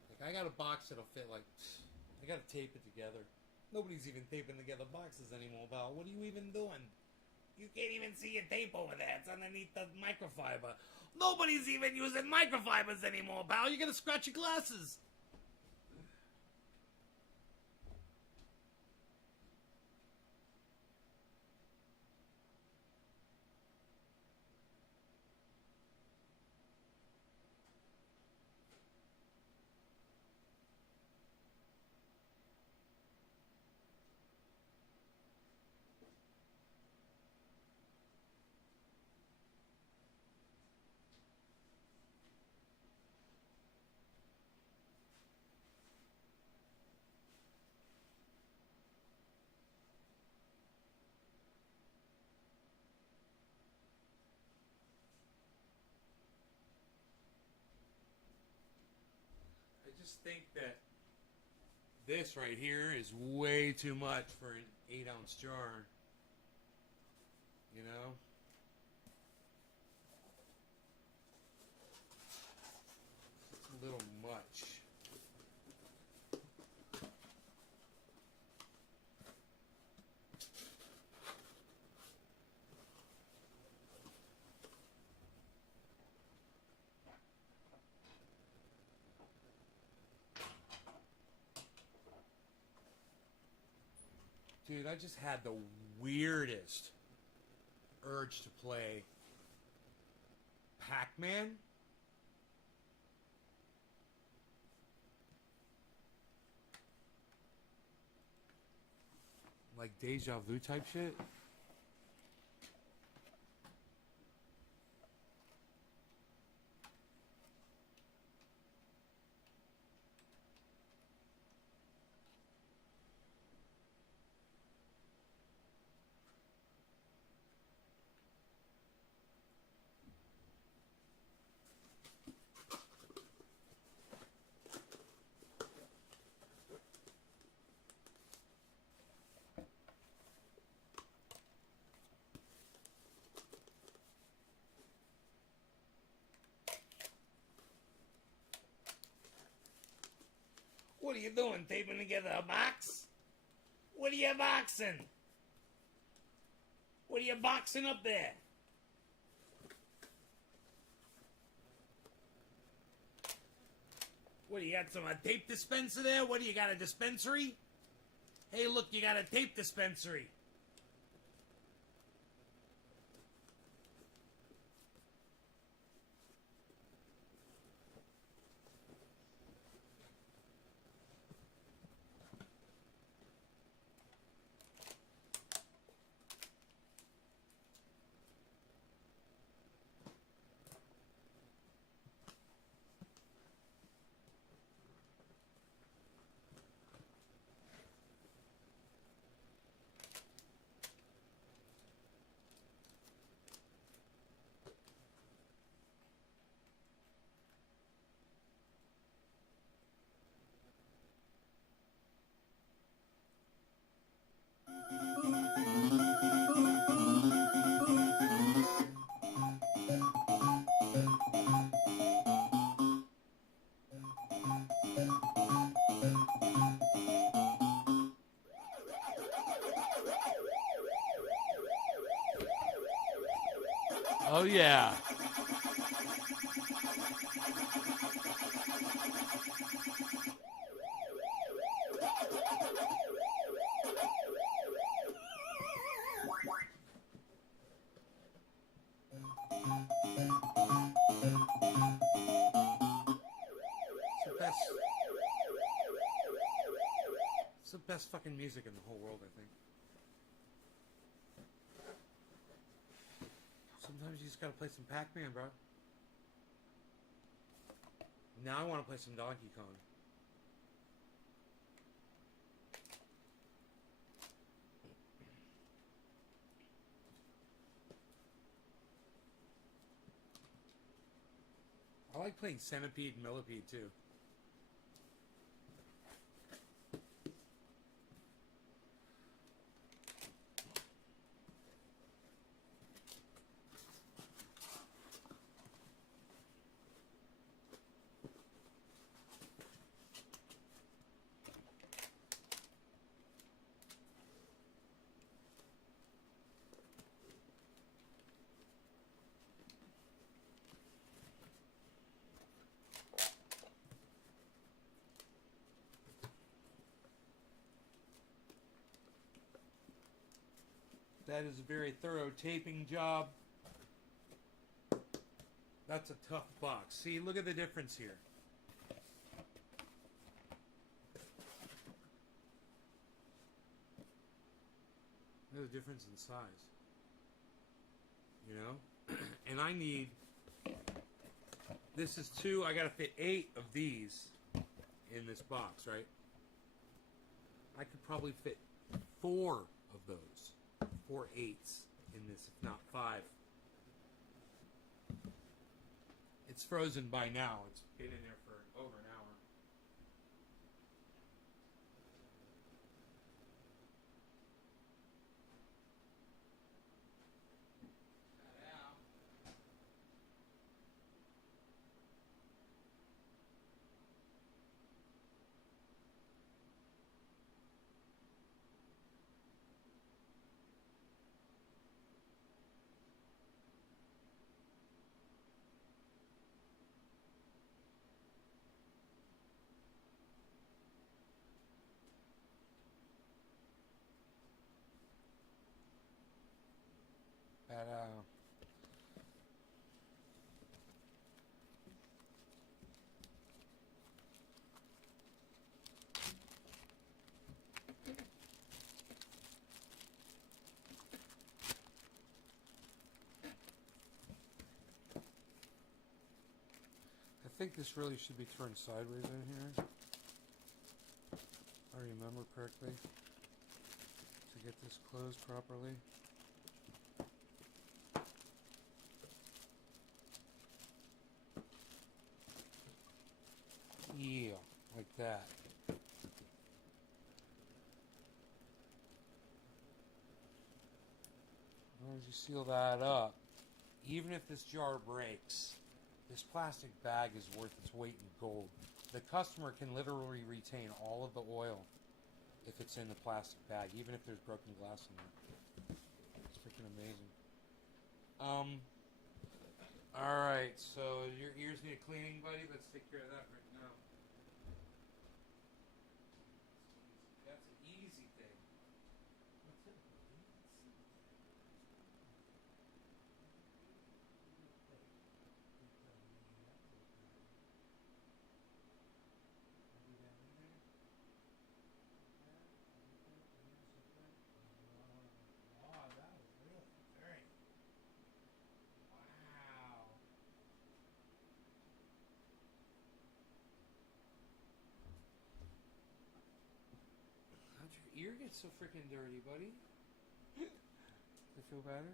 Like, I got a box that'll fit, like, I gotta tape it together. Nobody's even taping together boxes anymore, pal. What are you even doing? You can't even see your tape over there. It's underneath the microfiber. Nobody's even using microfibers anymore, pal. You're gonna scratch your glasses. I just think that this right here is way too much for an 8 ounce jar. You know? It's a little much. Dude, I just had the weirdest urge to play Pac-Man. Like deja vu type shit. What are you doing? Taping together a box? What are you boxing? What are you boxing up there? What, do you got some tape dispenser there? What, do you got a dispensary? Hey, look, you got a tape dispensary. Oh, yeah. It's the best fucking music in the whole world, I think. Sometimes you just gotta play some Pac-Man, bro. Now I want to play some Donkey Kong. I like playing Centipede and Millipede, too. That is a very thorough taping job. That's a tough box. See, look at the difference here. There's a difference in size. You know? And I need... This is 2. I gotta fit 8 of these in this box, right? I could probably fit 4 of those. 4 8s in this, if not 5. It's frozen by now. It's been in there for over an hour. I think this really should be turned sideways in here. If I remember correctly. To get this closed properly. Yeah, like that. As long as you seal that up, even if this jar breaks, this plastic bag is worth its weight in gold. the customer can literally retain all of the oil if it's in the plastic bag, even if there's broken glass in there. It's freaking amazing. Alright, so your ears need a cleaning, buddy? Let's take care of that right now. That's an easy thing. What's it? Oh, that was really very. Wow. How'd your ear get so freaking dirty, buddy? Does it feel better?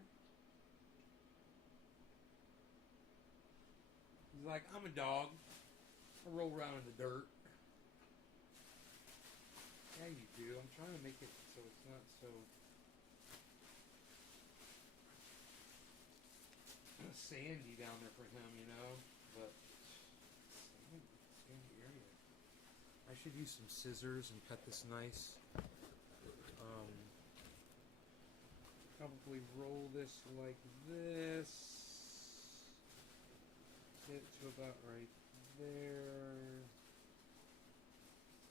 He's like, I'm a dog. I roll around in the dirt. Yeah, you do. I'm trying to make it so it's not so sandy down there for him, you know? But sandy area. I should use some scissors and cut this nice. Probably roll this like this. Get it to about right there.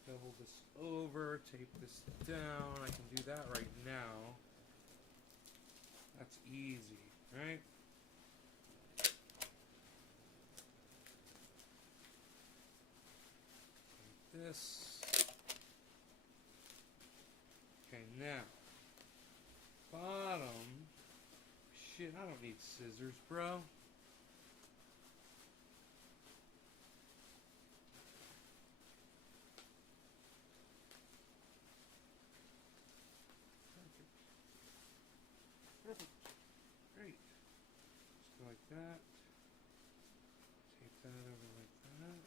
Double this over, tape this down. I can do that right now. That's easy, right? Like this. Okay, now. Bottom. Shit, I don't need scissors, bro. Perfect. Great. Just go like that. Tape that over like that.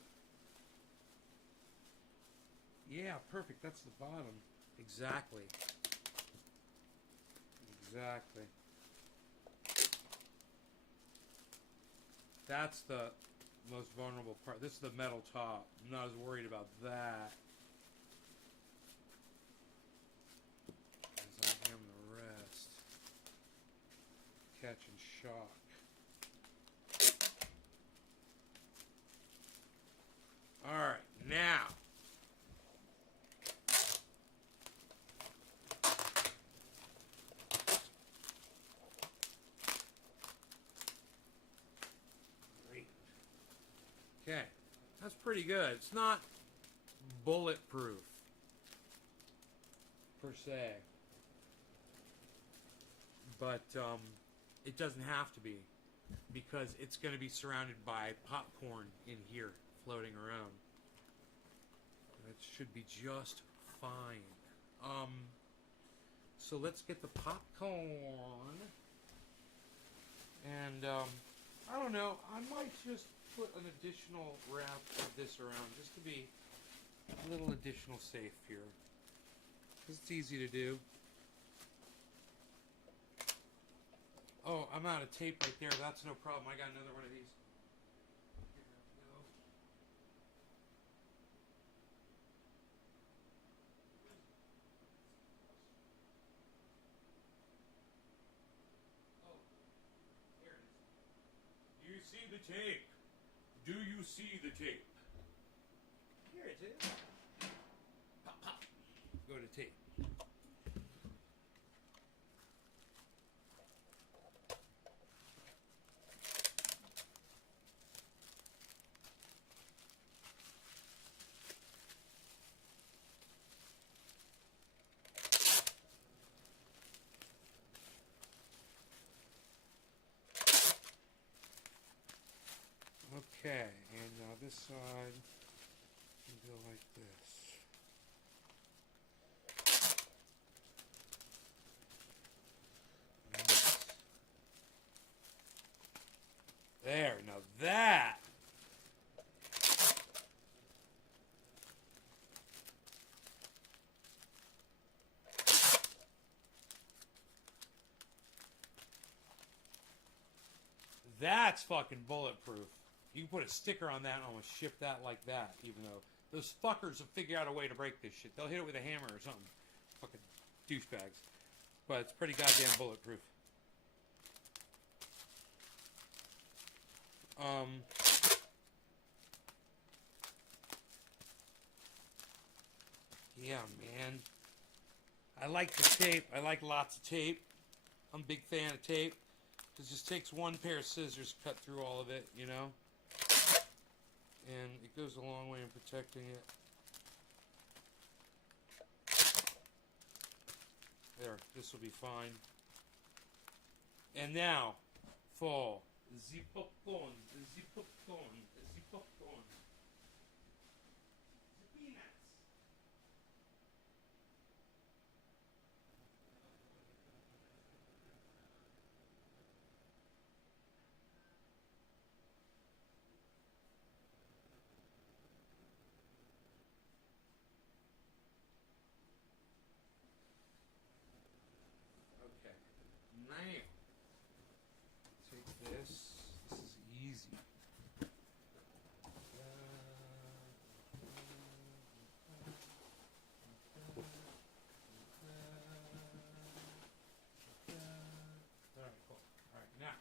Yeah, perfect. That's the bottom. Exactly. Exactly. That's the most vulnerable part. This is the metal top. I'm not as worried about that as I am the rest. Catch and shock. Alright, now. Great. Okay, that's pretty good. It's not bulletproof, per se. But, it doesn't have to be, because it's going to be surrounded by popcorn in here floating around. That should be just fine. So let's get the popcorn. And I don't know, I might just put an additional wrap of this around just to be a little additional safe here, because it's easy to do. Oh, I'm out of tape right there. That's no problem. I got another one of these. Here we go. Oh, here it is. Do you see the tape? Do you see the tape? Here it is. Pop, pop. Go to tape. Okay, and now this side, you go like this. Nice. There, now that. That's fucking bulletproof. You can put a sticker on that and almost ship that like that, even though those fuckers have figured out a way to break this shit. They'll hit it with a hammer or something. Fucking douchebags. But it's pretty goddamn bulletproof. Yeah, man. I like the tape. I like lots of tape. I'm a big fan of tape. It just takes one pair of scissors to cut through all of it, you know? And it goes a long way in protecting it. There, this will be fine. And now, for the popcorn, the popcorn, the popcorn. The peanuts. Okay, now take this. This is easy. Alright, cool. Alright, now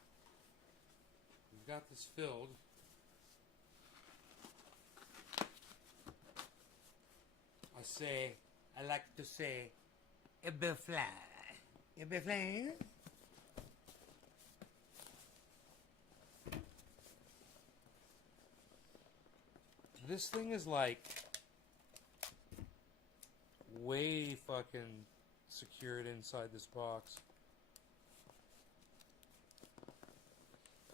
we've got this filled. I like to say, it be fly. It be fly. This thing is like way fucking secured inside this box.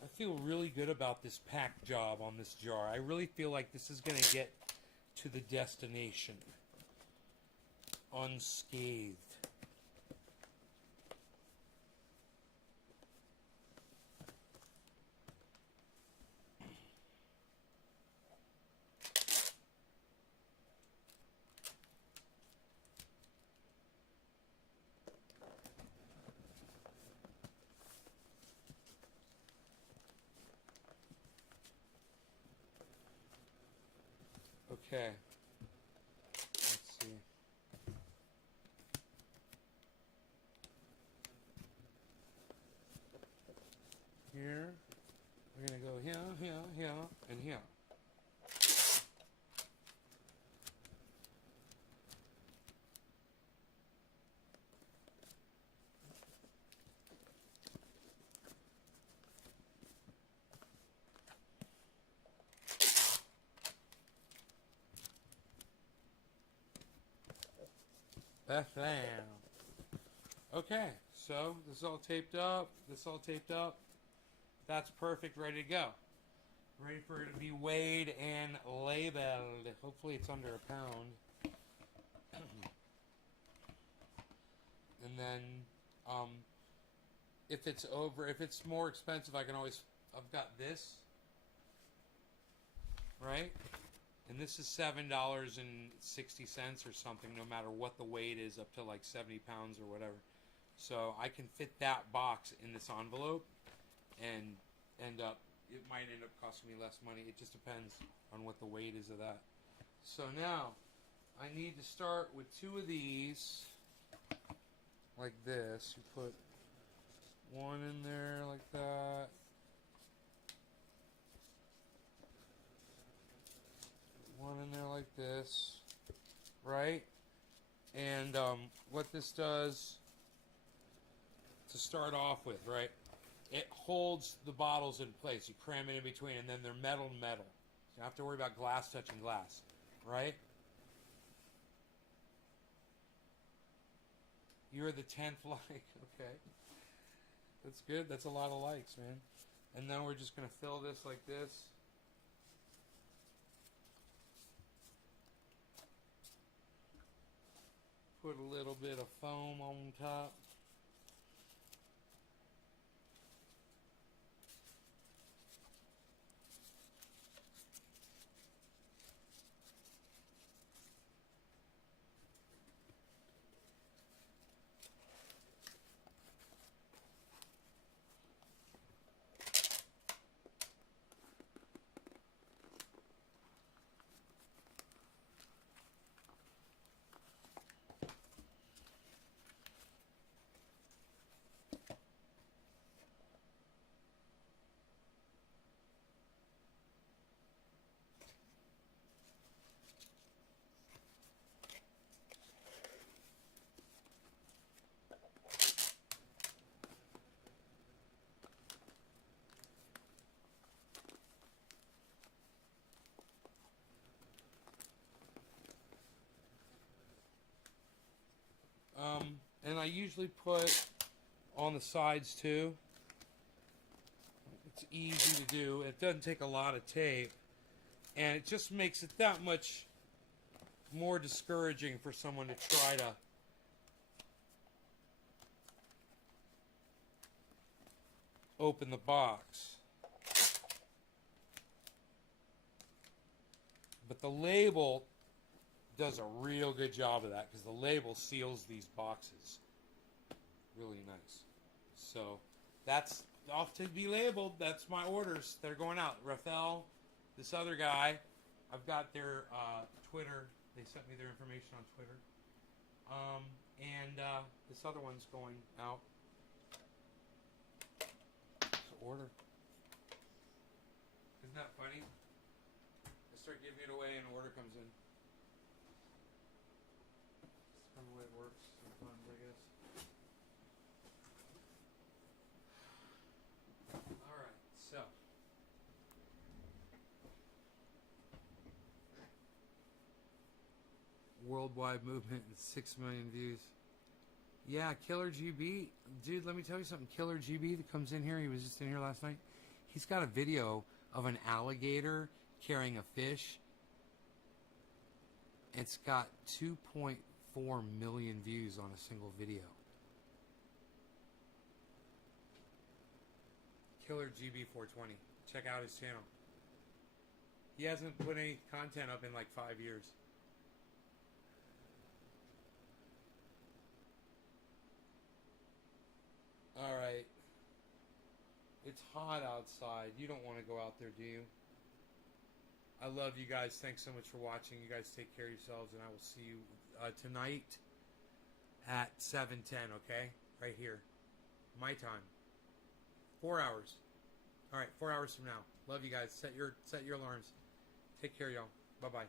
I feel really good about this pack job on this jar. I really feel like this is going to get to the destination unscathed. Okay. Let's see. Here. We're going to go here, here, here, and here. Bethlehem. Okay, so this is all taped up. This all taped up. That's perfect, ready to go. Ready for it to be weighed and labeled. Hopefully it's under a pound. And then, if it's more expensive, I can always, I've got this, right? And this is $7.60 or something, no matter what the weight is, up to like 70 pounds or whatever. So I can fit that box in this envelope and it might end up costing me less money. It just depends on what the weight is of that. So now I need to start with two of these like this. You put one in there like that. One in there like this, right? And what this does to start off with, right? It holds the bottles in place. You cram it in between, and then they're metal to metal. You don't have to worry about glass touching glass, right? You're the 10th like, okay. That's good. That's a lot of likes, man. And then we're just going to fill this like this. Put a little bit of foam on top. I usually put on the sides too. It's easy to do. It doesn't take a lot of tape, and it just makes it that much more discouraging for someone to try to open the box. But the label does a real good job of that, because the label seals these boxes really nice. So that's off to be labeled. That's my orders. They're going out. Rafael, this other guy, I've got their Twitter. They sent me their information on Twitter. And this other one's going out. So order. Isn't that funny? I start giving it away and an order comes in. It's kind of the way it works sometimes, I guess. Alright, so. Worldwide movement and 6 million views. Yeah, Killer GB. Dude, let me tell you something. Killer GB that comes in here, he was just in here last night. He's got a video of an alligator carrying a fish. It's got 2.4 million views on a single video. Killer GB 420. Check out his channel. He hasn't put any content up in like 5 years. Alright. It's hot outside. You don't want to go out there, do you? I love you guys. Thanks so much for watching. You guys take care of yourselves, and I will see you tonight at 7:10, okay? Right here. My time. 4 hours. Alright, 4 hours from now. Love you guys. Set your alarms. Take care, y'all. Bye-bye.